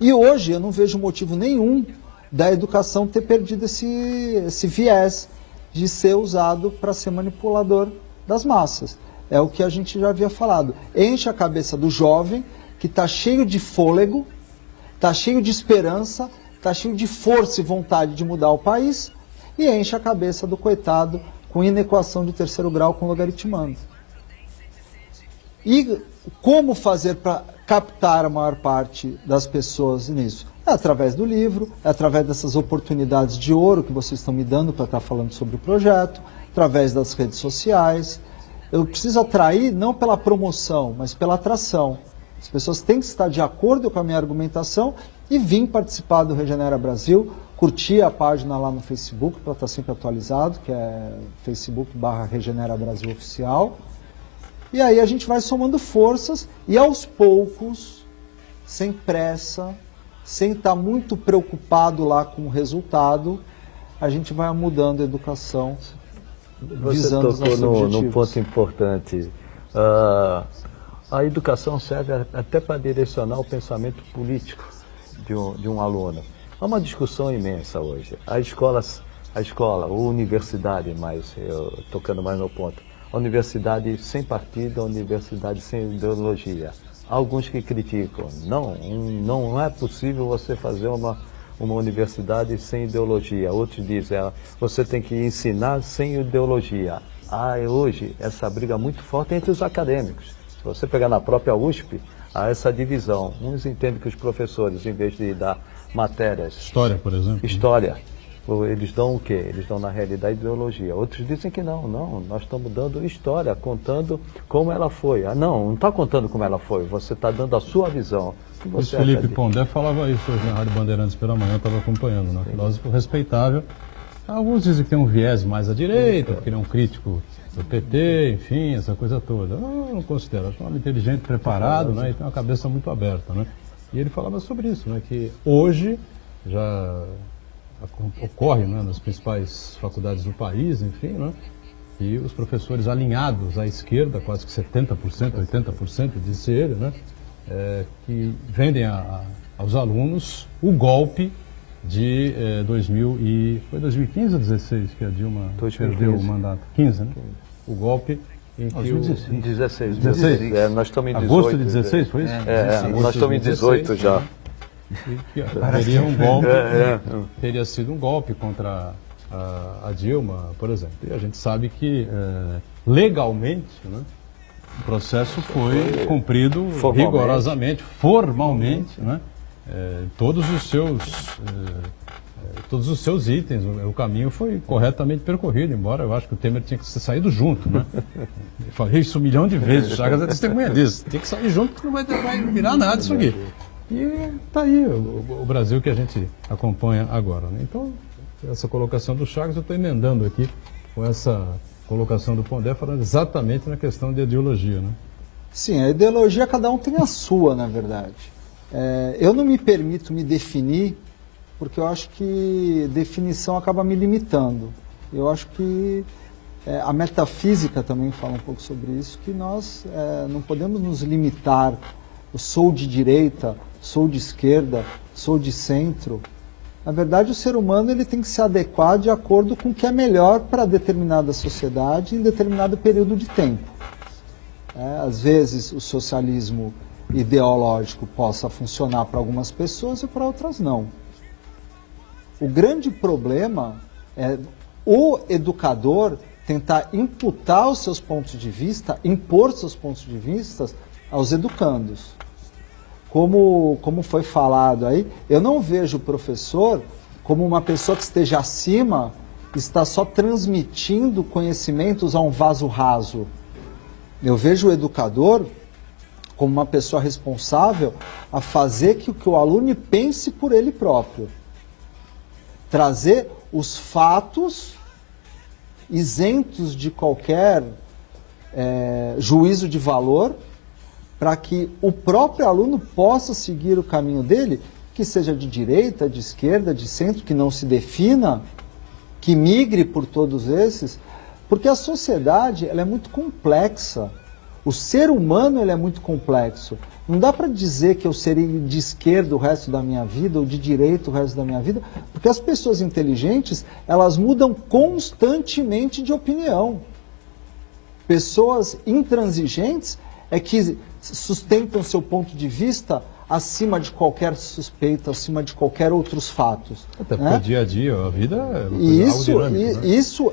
E hoje eu não vejo motivo nenhum da educação ter perdido esse viés de ser usado para ser manipulador das massas. É o que a gente já havia falado. Enche a cabeça do jovem que está cheio de fôlego, está cheio de esperança, está cheio de força e vontade de mudar o país, e enche a cabeça do coitado com inequação de terceiro grau com logaritmando. E como fazer para captar a maior parte das pessoas nisso? É através do livro, é através dessas oportunidades de ouro que vocês estão me dando para estar falando sobre o projeto, através das redes sociais. Eu preciso atrair não pela promoção, mas pela atração. As pessoas têm que estar de acordo com a minha argumentação e vir participar do Regenera Brasil, curtir a página lá no Facebook para estar sempre atualizado, que é Facebook/Regenera Brasil Oficial. E aí a gente vai somando forças e aos poucos, sem pressa, sem estar muito preocupado lá com o resultado, a gente vai mudando a educação. Você tocou num ponto importante. A educação serve até para direcionar o pensamento político de um aluno. Há uma discussão imensa hoje. A escola, a universidade, tocando mais no ponto, a universidade sem partido, a universidade sem ideologia. Há alguns que criticam. Não é possível você fazer uma universidade sem ideologia. Outros dizem, você tem que ensinar sem ideologia. Há hoje essa briga muito forte entre os acadêmicos. Se você pegar na própria USP, há essa divisão. Uns entendem que os professores, em vez de dar matérias... História, por exemplo. História. Eles dão o quê? Eles dão, na realidade, ideologia. Outros dizem que não, nós estamos dando história, contando como ela foi. Não está contando como ela foi, você está dando a sua visão. O Felipe Pondé falava isso hoje na Rádio Bandeirantes pela manhã, eu estava acompanhando, né? Filósofo respeitável. Alguns dizem que tem um viés mais à direita, porque ele é um crítico do PT, enfim, essa coisa toda. Eu não considero, acho um homem inteligente, preparado, né? E tem uma cabeça muito aberta, né? E ele falava sobre isso, né? Que hoje já ocorre, né, nas principais faculdades do país, enfim, né? E os professores alinhados à esquerda, quase que 70%, 80%, disse ele, né? Que vendem aos alunos o golpe de foi 2015 ou 2016 que a Dilma perdeu o mandato? 15, né? O golpe em que 16. Nós estamos em 18. Agosto de 16, foi isso? Nós estamos em 18 já. Teria um golpe, teria sido um golpe contra a Dilma, por exemplo. E a gente sabe que legalmente, né, o processo foi cumprido rigorosamente, formalmente, né, todos os seus itens, o caminho foi corretamente percorrido, embora eu acho que o Temer tinha que ter saído junto, né? Eu falei isso 1 milhão de vezes, o Chagas é testemunha disso, tem que sair junto porque não vai virar nada isso aqui. E está aí o Brasil que a gente acompanha agora, né? Então, essa colocação do Chagas eu estou emendando aqui com essa colocação do Pondé, falando exatamente na questão de ideologia, né? Sim, a ideologia cada um tem a sua, na verdade. Eu não me permito me definir, porque eu acho que definição acaba me limitando. Eu acho que a metafísica também fala um pouco sobre isso, que nós não podemos nos limitar. Eu sou de direita, sou de esquerda, sou de centro. Na verdade, o ser humano ele tem que se adequar de acordo com o que é melhor para determinada sociedade em determinado período de tempo. Às vezes o socialismo ideológico possa funcionar para algumas pessoas e para outras não. O grande problema é o educador tentar imputar os seus pontos de vista, impor seus pontos de vista aos educandos. Como foi falado aí, eu não vejo o professor como uma pessoa que esteja acima, está só transmitindo conhecimentos a um vaso raso. Eu vejo o educador como uma pessoa responsável a fazer que o aluno pense por ele próprio. Trazer os fatos isentos de qualquer juízo de valor, para que o próprio aluno possa seguir o caminho dele, que seja de direita, de esquerda, de centro, que não se defina, que migre por todos esses, porque a sociedade ela é muito complexa. O ser humano ele é muito complexo. Não dá para dizer que eu serei de esquerda o resto da minha vida ou de direita o resto da minha vida, porque as pessoas inteligentes, elas mudam constantemente de opinião. Pessoas intransigentes é que sustentam seu ponto de vista acima de qualquer suspeita, acima de qualquer outros fatos. Até porque o dia a dia, a vida é uma coisa dinâmica, né? Isso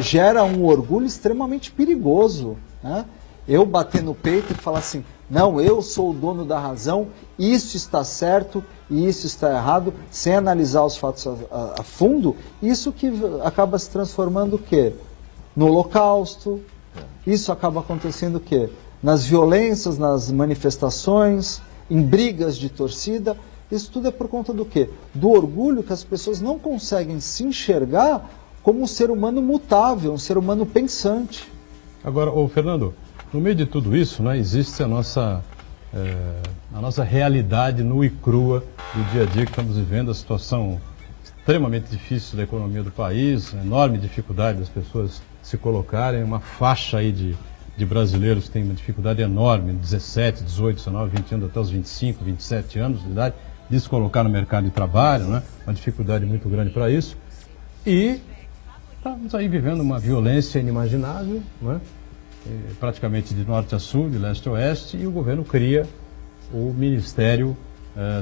gera um orgulho extremamente perigoso, né? Eu bater no peito e falar assim, não, eu sou o dono da razão, isso está certo e isso está errado, sem analisar os fatos a fundo, isso que acaba se transformando o quê? No holocausto, isso acaba acontecendo o quê? Nas violências, nas manifestações, em brigas de torcida, isso tudo é por conta do quê? Do orgulho que as pessoas não conseguem se enxergar como um ser humano mutável, um ser humano pensante. Agora, Fernando, no meio de tudo isso, né, existe a nossa realidade nua e crua do dia a dia que estamos vivendo, a situação extremamente difícil da economia do país, a enorme dificuldade das pessoas se colocarem, uma faixa aí de brasileiros que tem uma dificuldade enorme, 17, 18, 19, 20 anos, até os 25, 27 anos de idade, de se colocar no mercado de trabalho, né, uma dificuldade muito grande para isso. E estamos aí vivendo uma violência inimaginável, né? Praticamente de norte a sul, de leste a oeste, e o governo cria o Ministério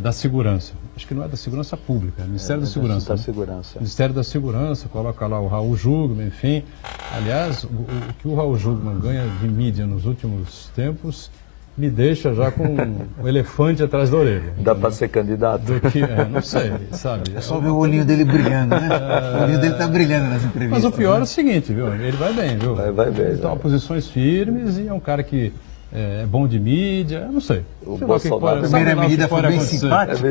da Segurança. Acho que não é da Segurança Pública, é o Ministério da Segurança. Da né? Segurança. Ministério da Segurança, coloca lá o Raul Jungmann, enfim. Aliás, o que o Raul Jungmann ganha de mídia nos últimos tempos me deixa já com um elefante atrás da orelha. Dá para ser candidato? Não sei, sabe? É só ver o olhinho dele brilhando, né? O olhinho dele está brilhando nas entrevistas. Mas o pior é o seguinte, viu? Ele vai bem, viu? Vai bem. Ele toma posições firmes e é um cara que é bom de mídia, eu não sei. O Bolsonaro, a primeira medida foi bem simpática, foi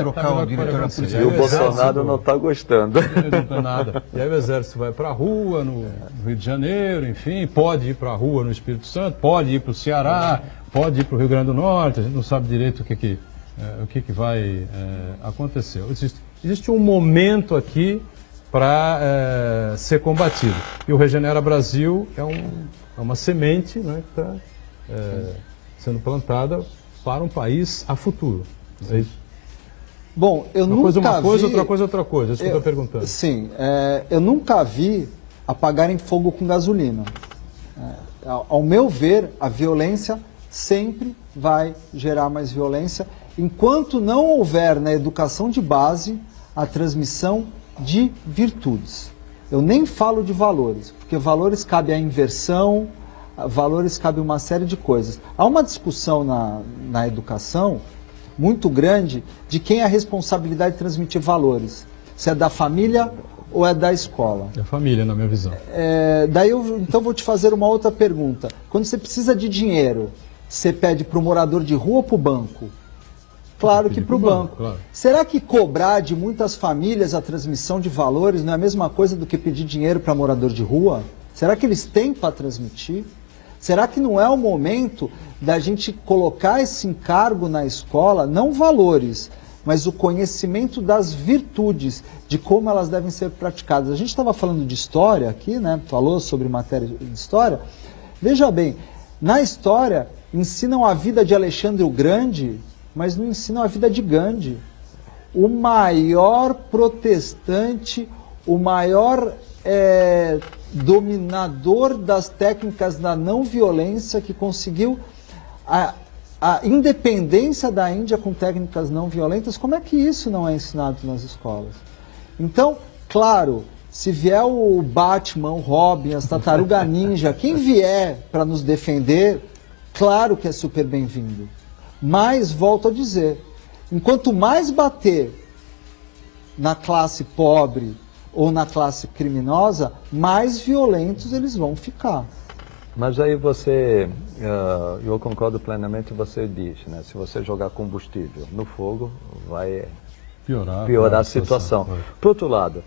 trocar o diretor da polícia. E o Bolsonaro não está gostando. Não nada. E aí o Exército vai para a rua, no Rio de Janeiro, enfim, pode ir para a rua no Espírito Santo, pode ir para o Ceará, pode ir para o Rio Grande do Norte, a gente não sabe direito o que vai acontecer. Existe um momento aqui para ser combatido. E o Regenera Brasil é uma semente, né, que está sendo plantada para um país a futuro. É isso? Bom, eu uma nunca coisa uma coisa, vi... outra coisa outra coisa. É isso que eu estou perguntando. Sim, eu nunca vi apagarem fogo com gasolina. Ao meu ver, a violência sempre vai gerar mais violência, enquanto não houver na educação de base a transmissão de virtudes. Eu nem falo de valores, porque valores cabe a inversão, valores cabe uma série de coisas. Há uma discussão na educação muito grande de quem é a responsabilidade de transmitir valores. Se é da família ou é da escola? É a família, na minha visão. Daí então vou te fazer uma outra pergunta. Quando você precisa de dinheiro, você pede para o morador de rua ou para o banco? Claro que para o banco. Claro. Será que cobrar de muitas famílias a transmissão de valores não é a mesma coisa do que pedir dinheiro para morador de rua? Será que eles têm para transmitir? Será que não é o momento da gente colocar esse encargo na escola, não valores, mas o conhecimento das virtudes, de como elas devem ser praticadas? A gente estava falando de história aqui, né? Falou sobre matéria de história. Veja bem, na história ensinam a vida de Alexandre o Grande, mas não ensinam a vida de Gandhi. O maior protestante, o maior dominador das técnicas da não violência, que conseguiu a independência da Índia com técnicas não violentas. Como é que isso não é ensinado nas escolas? Então, claro, se vier o Batman, o Robin, as Tartaruga Ninja, quem vier para nos defender, claro que é super bem-vindo. Mas, volto a dizer, enquanto mais bater na classe pobre ou na classe criminosa, mais violentos eles vão ficar. Mas aí eu concordo plenamente, você diz, né? Se você jogar combustível no fogo, vai piorar a situação. Por outro lado,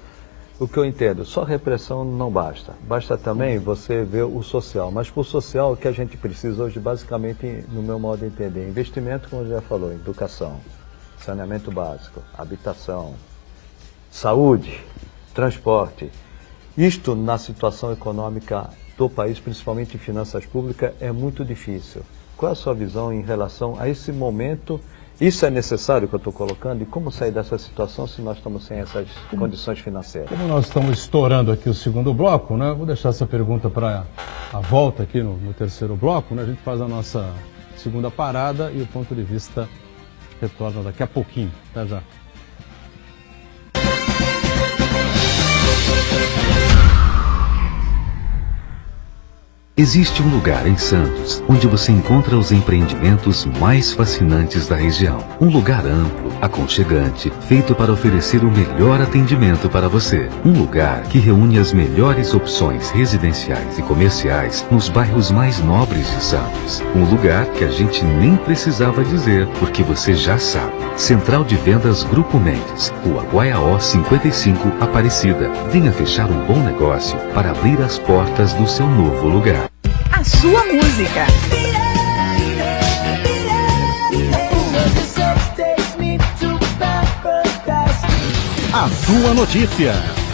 o que eu entendo, só repressão não basta. Basta também você ver o social. Mas para o social, o que a gente precisa hoje, basicamente, no meu modo de entender, investimento, como já falou, educação, saneamento básico, habitação, saúde, transporte. Isto, na situação econômica do país, principalmente em finanças públicas, é muito difícil. Qual é a sua visão em relação a esse momento? Isso é necessário que eu estou colocando? E como sair dessa situação se nós estamos sem essas condições financeiras? Como nós estamos estourando aqui o segundo bloco, né? Vou deixar essa pergunta para a volta aqui no terceiro bloco, né? A gente faz a nossa segunda parada e o ponto de vista retorna daqui a pouquinho. Até já. Existe um lugar em Santos onde você encontra os empreendimentos mais fascinantes da região. Um lugar amplo, aconchegante, feito para oferecer o melhor atendimento para você. Um lugar que reúne as melhores opções residenciais e comerciais nos bairros mais nobres de Santos. Um lugar que a gente nem precisava dizer, porque você já sabe. Central de Vendas Grupo Mendes, Rua Guaiaó 55, Aparecida. Venha fechar um bom negócio para abrir as portas do seu novo lugar. A sua música. A sua notícia.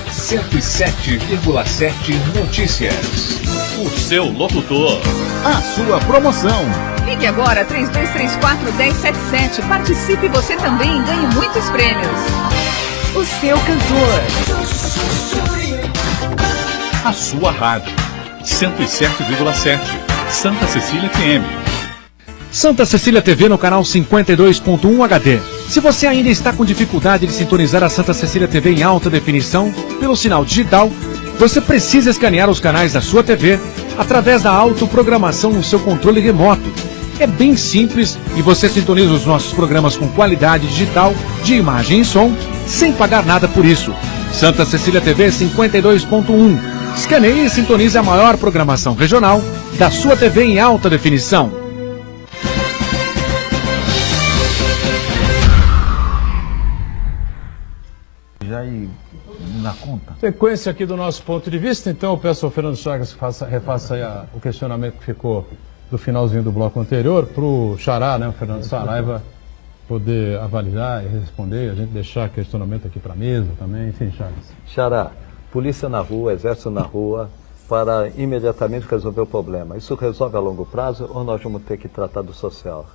107,7 Notícias. O seu locutor. A sua promoção. Ligue agora 3234-1077. Participe você também e ganhe muitos prêmios. O seu cantor. A sua rádio. 107,7. Santa Cecília FM. Santa Cecília TV no canal 52.1 HD. Se você ainda está com dificuldade de sintonizar a Santa Cecília TV em alta definição pelo sinal digital, você precisa escanear os canais da sua TV através da autoprogramação no seu controle remoto. É bem simples e você sintoniza os nossos programas com qualidade digital, de imagem e som, sem pagar nada por isso. Santa Cecília TV 52.1. Escaneie e sintonize a maior programação regional da sua TV em alta definição. Já aí na conta. Sequência aqui do nosso ponto de vista, então eu peço ao Fernando Chagas que refaça aí o questionamento que ficou do finalzinho do bloco anterior, para o Xará, né, o Fernando Saraiva, poder avaliar e responder, a gente deixar questionamento aqui para a mesa também, enfim, Chagas. Xará, polícia na rua, exército na rua, para imediatamente resolver o problema. Isso resolve a longo prazo ou nós vamos ter que tratar do social?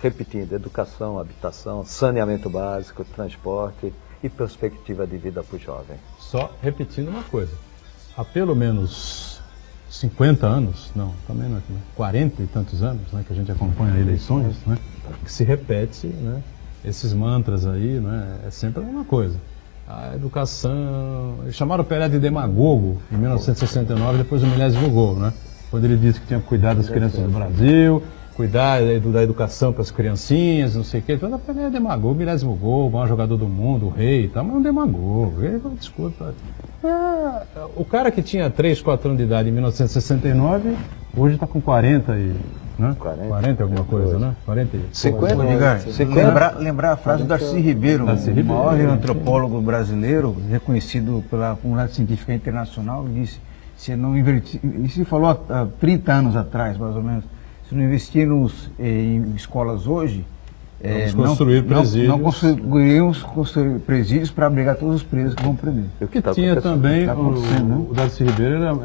Repetindo, educação, habitação, saneamento básico, transporte e perspectiva de vida para o jovem. Só repetindo uma coisa, há pelo menos 50 anos, não, também não é, 40 e tantos anos, né, que a gente acompanha eleições, né, que se repete, né, esses mantras aí, né, é sempre a mesma coisa. A educação, chamaram o Pelé de demagogo em 1969, depois do 1000º gol, né, quando ele disse que tinha que cuidar das crianças do Brasil, cuidar da educação para as criancinhas, não sei o quê. Então, Pelé é demagogo, 1000º gol, o maior jogador do mundo, o rei e tal, mas é um demagogo. Desculpa. O cara que tinha 3, 4 anos de idade em 1969, hoje está com 40 e... Né? 40 alguma coisa, né? 40 e... 50. Lembrar a frase do Darcy Ribeiro, o maior antropólogo brasileiro, reconhecido pela comunidade científica internacional, disse, se não investir, isso ele falou há 30 anos atrás, mais ou menos, se não investirmos em escolas hoje, Vamos construir presídios. Não conseguiríamos construir presídios para abrigar todos os presos que vão prender. Tinha também, o Darcy Ribeiro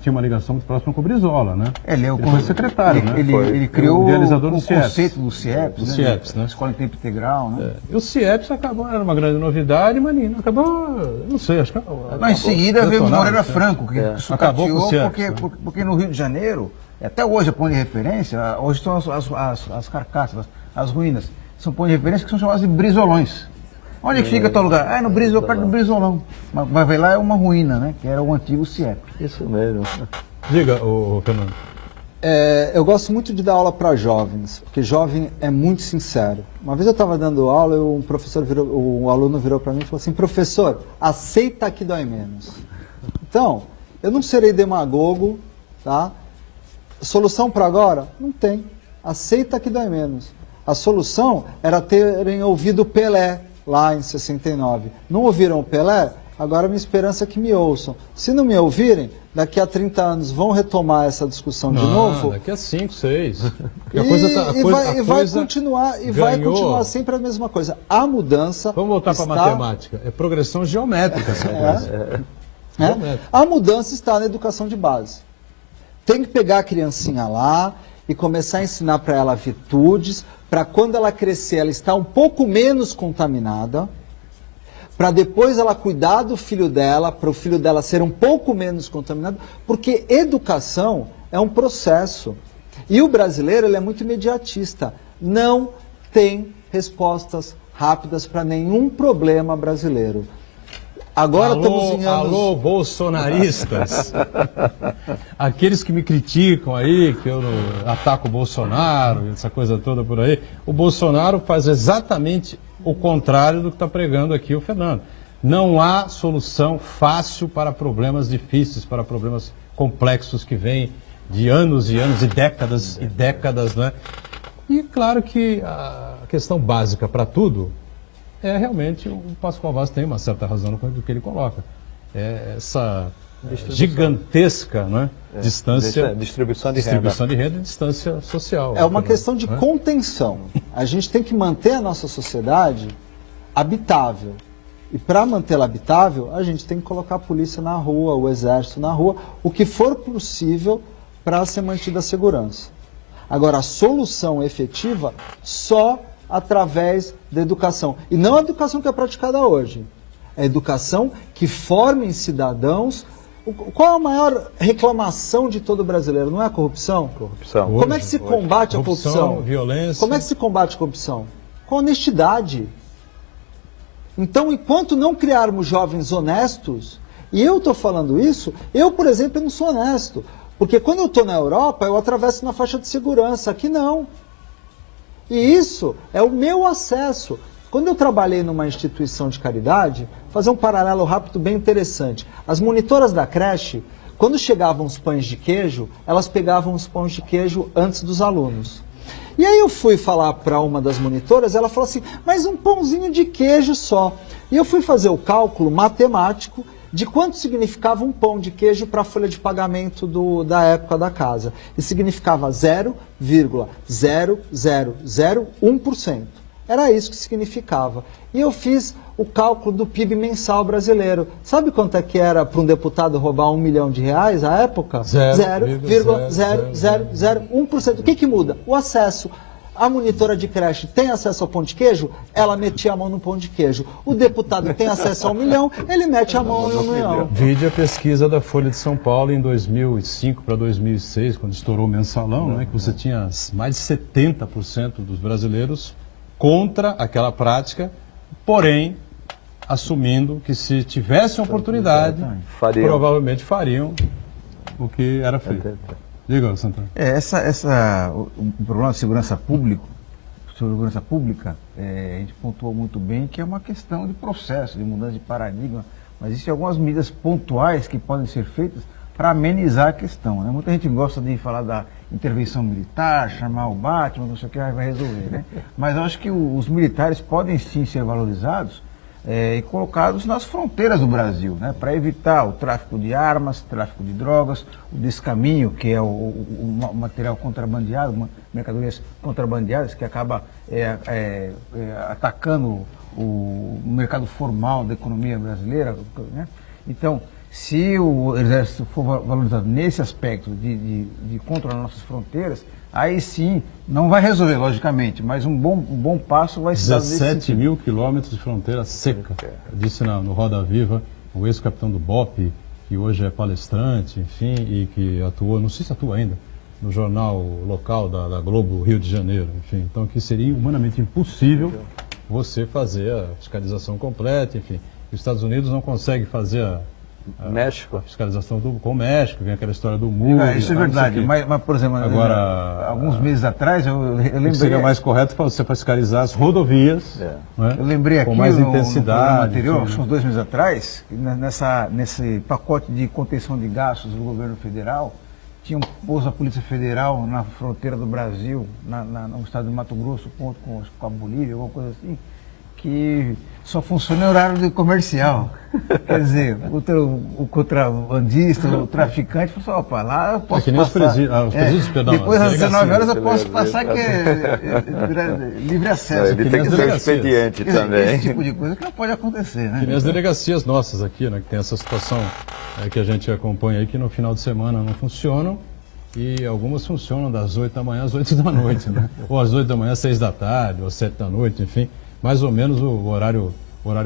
tinha uma ligação muito próxima com o Brizola, né? Ele foi secretário, né? Ele criou o idealizador do conceito do CIEPS, né? Escola em Tempo Integral, né? E o CIEPS acabou, era uma grande novidade, mas acabou, não sei, acho que... Em seguida veio o Moreira Franco, que acabou com o CIEPS, porque no Rio de Janeiro, até hoje é ponto de referência, hoje são as carcaças, as ruínas, são pontos de referência que são chamados de brizolões. Onde fica tal lugar? No Brizolão, perto do Brizolão. Mas vai ver lá é uma ruína, né? Que era o antigo CIEP. Isso mesmo. Diga, Fernando. Eu gosto muito de dar aula para jovens, porque jovem é muito sincero. Uma vez eu estava dando aula e um aluno virou para mim e falou assim: professor, aceita que dói menos. Então, eu não serei demagogo, tá? Solução para agora? Não tem. Aceita que dói menos. A solução era terem ouvido o Pelé lá em 69. Não ouviram o Pelé? Agora minha esperança é que me ouçam. Se não me ouvirem, daqui a 30 anos vão retomar essa discussão de novo? Daqui a 5, 6. Vai continuar sempre a mesma coisa. A mudança. Vamos voltar para a matemática. É progressão geométrica essa coisa. A mudança está na educação de base. Tem que pegar a criancinha lá e começar a ensinar para ela virtudes, para quando ela crescer ela estar um pouco menos contaminada, para depois ela cuidar do filho dela, para o filho dela ser um pouco menos contaminado, porque educação é um processo. E o brasileiro ele é muito imediatista, não tem respostas rápidas para nenhum problema brasileiro. Agora estamos em anos... Alô, bolsonaristas, aqueles que me criticam aí, que eu ataco o Bolsonaro, essa coisa toda por aí, o Bolsonaro faz exatamente o contrário do que está pregando aqui o Fernando. Não há solução fácil para problemas difíceis, para problemas complexos que vêm de anos e anos e décadas, né? E claro que a questão básica para tudo é realmente, o Pascoal Vaz tem uma certa razão no que ele coloca. É essa gigantesca, né, distância, distribuição de renda e distância social. É uma questão de contenção. A gente tem que manter a nossa sociedade habitável. E para mantê-la habitável, a gente tem que colocar a polícia na rua, o exército na rua, o que for possível para ser mantida a segurança. Agora, a solução efetiva só através da educação. E não a educação que é praticada hoje. É a educação que forme cidadãos. Qual é a maior reclamação de todo brasileiro? Não é a corrupção? Corrupção. Como é que se combate a corrupção? Violência. Como é que se combate a corrupção? Com honestidade. Então, enquanto não criarmos jovens honestos, e eu estou falando isso, eu, por exemplo, não sou honesto. Porque quando eu estou na Europa, eu atravesso na faixa de segurança. Aqui não. E isso é o meu acesso. Quando eu trabalhei numa instituição de caridade, fazer um paralelo rápido bem interessante. As monitoras da creche, quando chegavam os pães de queijo, elas pegavam os pães de queijo antes dos alunos. E aí eu fui falar para uma das monitoras, ela falou assim, mas um pãozinho de queijo só. E eu fui fazer o cálculo matemático de quanto significava um pão de queijo para a folha de pagamento da época da casa. E significava 0,0001%. Era isso que significava. E eu fiz o cálculo do PIB mensal brasileiro. Sabe quanto é que era para um deputado roubar R$1 milhão à época? 0,0001%. O que muda? O acesso. A monitora de creche tem acesso ao pão de queijo? Ela metia a mão no pão de queijo. O deputado tem acesso ao 1 milhão, ele mete a mão no 1 milhão. Vide a pesquisa da Folha de São Paulo em 2005 para 2006, quando estourou o mensalão, né, que você tinha mais de 70% dos brasileiros contra aquela prática, porém, assumindo que se tivessem oportunidade, provavelmente fariam o que era feito. Diga, Santana. O problema de segurança pública, a gente pontuou muito bem que é uma questão de processo, de mudança de paradigma, mas existem algumas medidas pontuais que podem ser feitas para amenizar a questão, né? Muita gente gosta de falar da intervenção militar, chamar o Batman, não sei o que vai resolver, né? Mas eu acho que os militares podem sim ser valorizados e colocados nas fronteiras do Brasil, né, para evitar o tráfico de armas, tráfico de drogas, o descaminho, que é o material contrabandeado, mercadorias contrabandeadas, que acaba atacando o mercado formal da economia brasileira, né? Então, se o Exército for valorizado nesse aspecto de controlar nossas fronteiras, aí sim, não vai resolver, logicamente, mas um bom passo vai ser... 17 mil quilômetros de fronteira seca. Eu disse no Roda Viva, o ex-capitão do BOPE, que hoje é palestrante, enfim, e que atuou, não sei se atua ainda, no jornal local da Globo Rio de Janeiro, enfim. Então, que seria humanamente impossível você fazer a fiscalização completa, enfim. Os Estados Unidos não conseguem fazer a fiscalização com o México, vem aquela história do muro. Isso é verdade, mas, por exemplo, agora, alguns meses atrás, eu lembrei... Seria mais correto para você fiscalizar as rodovias, né? Eu lembrei aqui, com mais intensidade, anterior, acho que uns 2 meses atrás, nesse pacote de contenção de gastos do governo federal, tinha um posto da Polícia Federal na fronteira do Brasil, no estado de Mato Grosso, com a Bolívia, alguma coisa assim, que só funciona em horário comercial. Quer dizer, o contrabandista, o traficante, falou assim, opa, lá eu posso passar... depois das 19 horas eu posso passar, que é livre acesso. Ele tem que ter um expediente também. Esse tipo de coisa que não pode acontecer, né? Que nem as delegacias nossas aqui, né, que tem essa situação que a gente acompanha aí, que no final de semana não funcionam, e algumas funcionam das 8 da manhã às 8 da noite, né? Ou às 8 da manhã às 6 da tarde, ou às 7 da noite, enfim. Mais ou menos o horário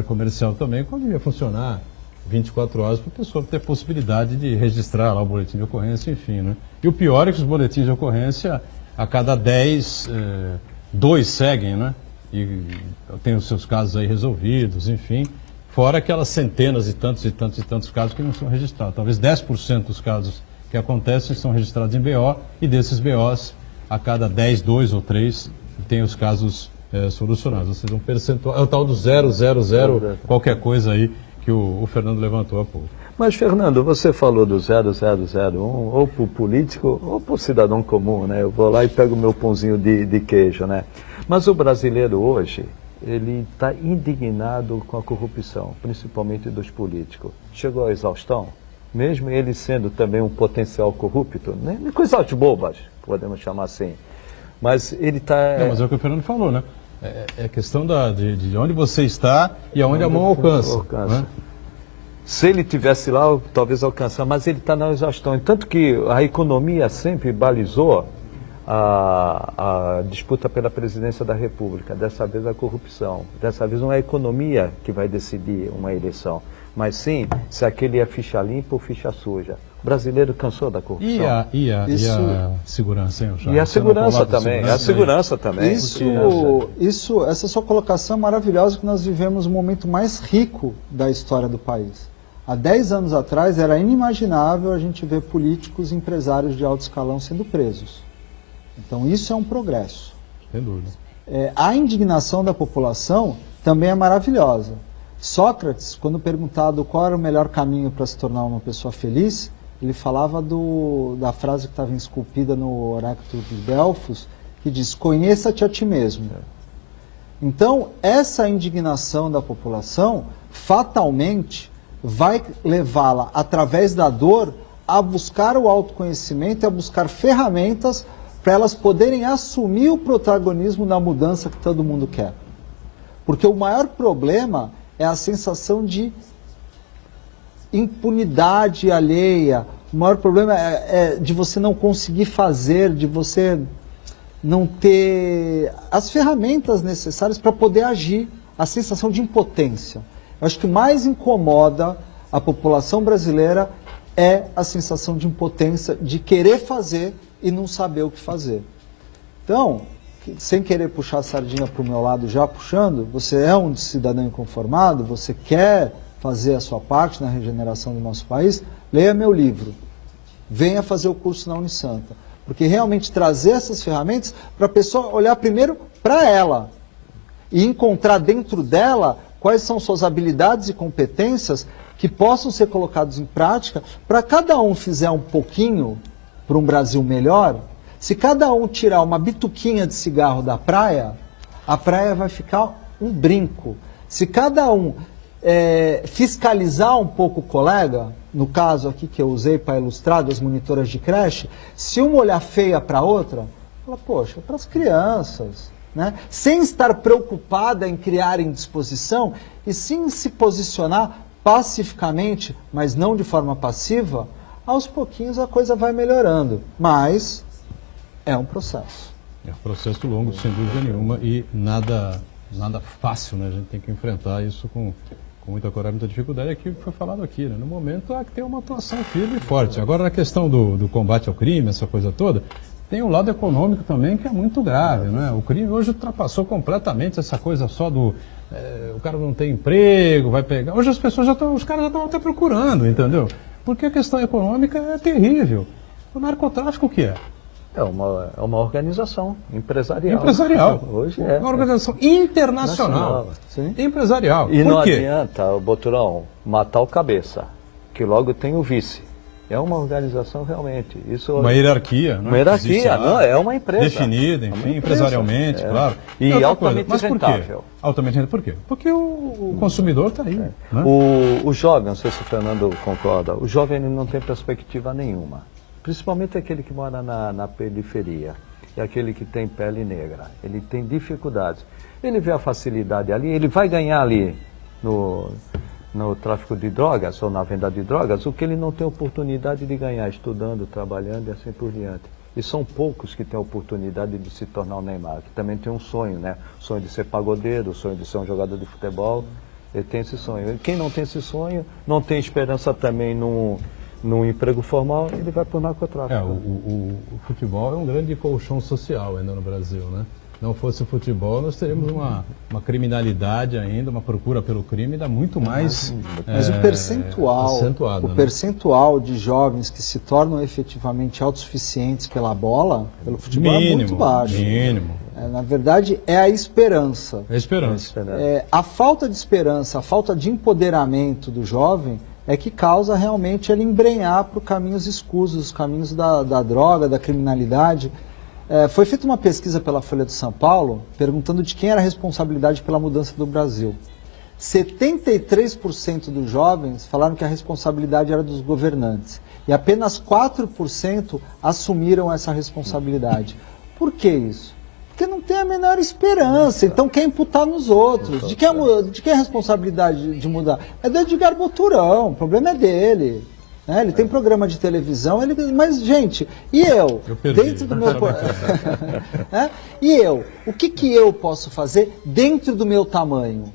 comercial também, quando ia funcionar 24 horas para a pessoa ter possibilidade de registrar lá o boletim de ocorrência, enfim, né? E o pior é que os boletins de ocorrência, a cada 10, 2 seguem, né? E tem os seus casos aí resolvidos, enfim. Fora aquelas centenas e tantos casos que não são registrados. Talvez 10% dos casos que acontecem são registrados em BO, e desses BOs, a cada 10, 2 ou 3, tem os casos solucionados. Ou seja, um percentual, é o tal do 000, qualquer coisa aí que o Fernando levantou há pouco. Mas, Fernando, você falou do 0001, ou para o político, ou para o cidadão comum, né? Eu vou lá e pego o meu pãozinho de queijo, né? Mas o brasileiro hoje, ele está indignado com a corrupção, principalmente dos políticos. Chegou à exaustão, mesmo ele sendo também um potencial corrupto, né? Coisas bobas, podemos chamar assim. Mas ele está... Mas é o que o Fernando falou, né? É questão de onde você está e aonde a mão alcança. Né? Se ele tivesse lá, talvez alcançar, mas ele está na exaustão. Tanto que a economia sempre balizou a disputa pela presidência da República. Dessa vez a corrupção. Dessa vez não é a economia que vai decidir uma eleição, mas sim se aquele é ficha limpa ou ficha suja. O brasileiro cansou da corrupção. E a segurança, hein, E a segurança também. Essa sua colocação é maravilhosa, que nós vivemos o momento mais rico da história do país. Há 10 anos atrás era inimaginável a gente ver políticos e empresários de alto escalão sendo presos. Então isso é um progresso. Sem dúvida. A indignação da população também é maravilhosa. Sócrates, quando perguntado qual era o melhor caminho para se tornar uma pessoa feliz, ele falava da frase que estava esculpida no oráculo de Delfos, que diz: conheça-te a ti mesmo. Então, essa indignação da população, fatalmente, vai levá-la, através da dor, a buscar o autoconhecimento e a buscar ferramentas para elas poderem assumir o protagonismo da mudança que todo mundo quer. Porque o maior problema é a sensação de impunidade alheia. O maior problema é de você não conseguir fazer, de você não ter as ferramentas necessárias para poder agir, a sensação de impotência. Eu acho que o mais incomoda a população brasileira é a sensação de impotência, de querer fazer e não saber o que fazer. Então, sem querer puxar a sardinha para o meu lado, já puxando, você é um cidadão inconformado, você quer fazer a sua parte na regeneração do nosso país, leia meu livro, venha fazer o curso na Unisanta, porque realmente trazer essas ferramentas para a pessoa olhar primeiro para ela e encontrar dentro dela quais são suas habilidades e competências que possam ser colocados em prática. Para cada um fizer um pouquinho para um Brasil melhor, se cada um tirar uma bituquinha de cigarro da praia, a praia vai ficar um brinco. Se cada um fiscalizar um pouco o colega, no caso aqui que eu usei para ilustrar das monitoras de creche, se uma olhar feia para a outra, fala, poxa, para as crianças, né? Sem estar preocupada em criar indisposição e sim se posicionar pacificamente, mas não de forma passiva, aos pouquinhos a coisa vai melhorando, mas é um processo. É um processo longo, sem dúvida nenhuma, e nada fácil, né? A gente tem que enfrentar isso com muita coragem, muita dificuldade. Aqui foi falado aqui, né? No momento há que ter uma atuação firme e forte. Agora, na questão do combate ao crime, essa coisa toda, tem um lado econômico também que é muito grave, né? O crime hoje ultrapassou completamente essa coisa só do... o cara não tem emprego, vai pegar... Hoje as pessoas os caras já estão até procurando, entendeu? Porque a questão econômica é terrível. O narcotráfico o que é? É uma organização empresarial. Empresarial. Hoje é. Uma organização internacional. Sim. Empresarial. E Por não quê? adianta, Boturão, matar o cabeça, que logo tem o vice. É uma organização realmente. Isso, uma hierarquia. Né? Uma hierarquia, não, é uma empresa. Definida, enfim, empresarialmente, claro. E altamente rentável. Altamente rentável. Por quê? Porque o consumidor está aí. Né? O jovem, não sei se o Fernando concorda, o jovem ele não tem perspectiva nenhuma. Principalmente aquele que mora na periferia, e aquele que tem pele negra. Ele tem dificuldades. Ele vê a facilidade ali, ele vai ganhar ali no tráfico de drogas ou na venda de drogas, o que ele não tem oportunidade de ganhar estudando, trabalhando e assim por diante. E são poucos que têm a oportunidade de se tornar o Neymar, que também tem um sonho, né? O sonho de ser pagodeiro, o sonho de ser um jogador de futebol. Ele tem esse sonho. E quem não tem esse sonho, não tem esperança também num emprego formal, ele vai para o narcotráfico. O futebol é um grande colchão social ainda no Brasil, né? Não fosse o futebol, nós teríamos uma criminalidade ainda, uma procura pelo crime ainda muito mais mas o percentual de jovens que se tornam efetivamente autossuficientes pela bola, pelo futebol, é muito baixo. Mínimo. Na verdade, é a esperança. É a esperança. A falta de esperança, a falta de empoderamento do jovem é que causa realmente ele embrenhar para os caminhos escusos, os caminhos da droga, da criminalidade. Foi feita uma pesquisa pela Folha de São Paulo, perguntando de quem era a responsabilidade pela mudança do Brasil. 73% dos jovens falaram que a responsabilidade era dos governantes. E apenas 4% assumiram essa responsabilidade. Por que isso? Porque não tem a menor esperança, então quer imputar nos outros. De quem é a responsabilidade de mudar? É do Edgar Boturão, o problema é dele. Ele tem programa de televisão, mas, gente, e eu? Dentro do meu... E eu? O que eu posso fazer dentro do meu tamanho?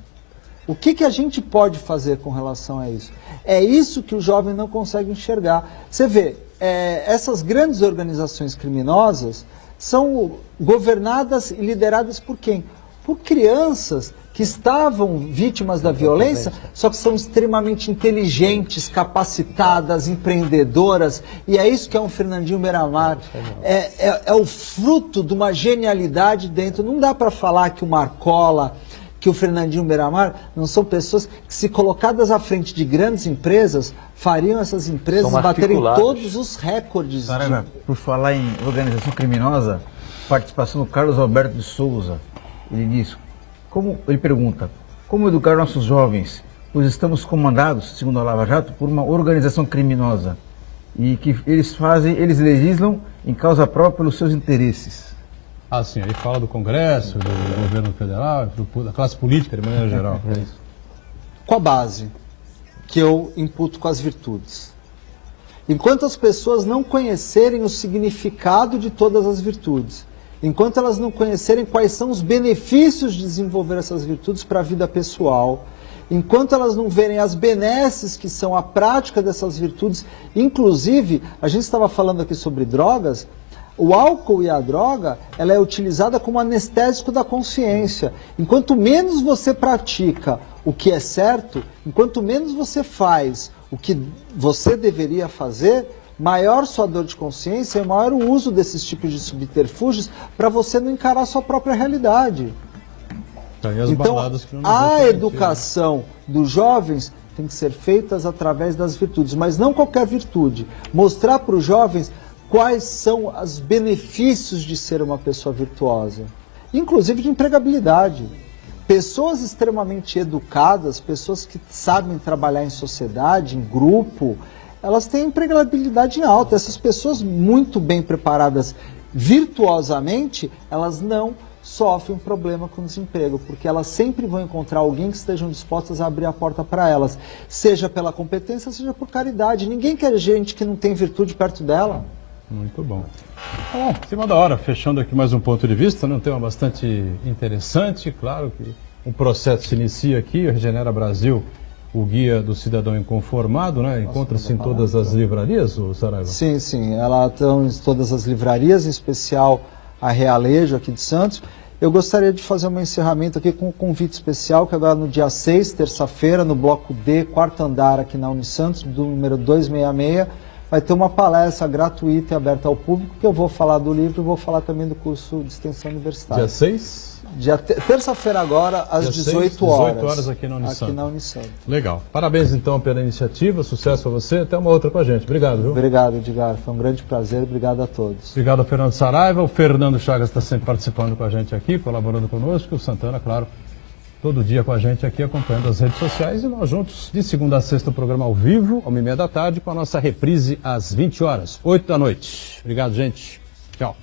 O que a gente pode fazer com relação a isso? É isso que o jovem não consegue enxergar. Você vê, essas grandes organizações criminosas são governadas e lideradas por quem? Por crianças que estavam vítimas da violência, só que são extremamente inteligentes, capacitadas, empreendedoras, e é isso que é um Fernandinho Beiramar. É o fruto de uma genialidade dentro. Não dá para falar que o Marcola, que o Fernandinho Beiramar não são pessoas que, se colocadas à frente de grandes empresas, fariam essas empresas baterem todos os recordes. Por falar em organização criminosa, participação do Carlos Alberto de Souza, ele pergunta, como educar nossos jovens, pois estamos comandados, segundo a Lava Jato, por uma organização criminosa e que eles legislam em causa própria pelos seus interesses. Sim, aí fala do Congresso, do governo federal, da classe política de maneira geral. Com a base que eu imputo com as virtudes. Enquanto as pessoas não conhecerem o significado de todas as virtudes, enquanto elas não conhecerem quais são os benefícios de desenvolver essas virtudes para a vida pessoal, enquanto elas não verem as benesses que são a prática dessas virtudes, inclusive, a gente estava falando aqui sobre drogas, o álcool e a droga, ela é utilizada como anestésico da consciência. Enquanto menos você pratica o que é certo, enquanto menos você faz o que você deveria fazer, maior sua dor de consciência e maior o uso desses tipos de subterfúgios para você não encarar a sua própria realidade. Então, a educação dos jovens tem que ser feita através das virtudes, mas não qualquer virtude. Mostrar para os jovens quais são os benefícios de ser uma pessoa virtuosa, inclusive de empregabilidade. pessoas extremamente educadas, pessoas que sabem trabalhar em sociedade, em grupo, elas têm empregabilidade alta. Essas pessoas muito bem preparadas virtuosamente, elas não sofrem um problema com desemprego, porque elas sempre vão encontrar alguém que estejam dispostas a abrir a porta para elas, seja pela competência, seja por caridade. Ninguém quer gente que não tem virtude perto dela. Muito bom. Bom, em cima da hora, fechando aqui mais um ponto de vista, um tema bastante interessante. Claro que um processo se inicia aqui, o Regenera Brasil, o Guia do Cidadão Inconformado, né? Encontra-se em todas as livrarias, o Saraiva? Sim, sim. Ela está em todas as livrarias, em especial a Realejo, aqui de Santos. Eu gostaria de fazer um encerramento aqui com um convite especial, que agora no dia 6, terça-feira, no bloco D, quarto andar, aqui na Unisantos, do número 266, vai ter uma palestra gratuita e aberta ao público, que eu vou falar do livro e vou falar também do curso de extensão universitária. Dia 6? Terça-feira agora, às 18 horas. 18 horas aqui na Unisantos. Aqui na Unisantos. Legal. Parabéns, então, pela iniciativa. Sucesso a você. Até uma outra com a gente. Obrigado, viu? Obrigado, Edgar. Foi um grande prazer. Obrigado a todos. Obrigado ao Fernando Saraiva. O Fernando Chagas está sempre participando com a gente aqui, colaborando conosco. O Santana, claro, todo dia com a gente aqui, acompanhando as redes sociais. E nós juntos, de segunda a sexta, o programa ao vivo, 1h30 da tarde, com a nossa reprise às 20 horas, 8 da noite. Obrigado, gente. Tchau.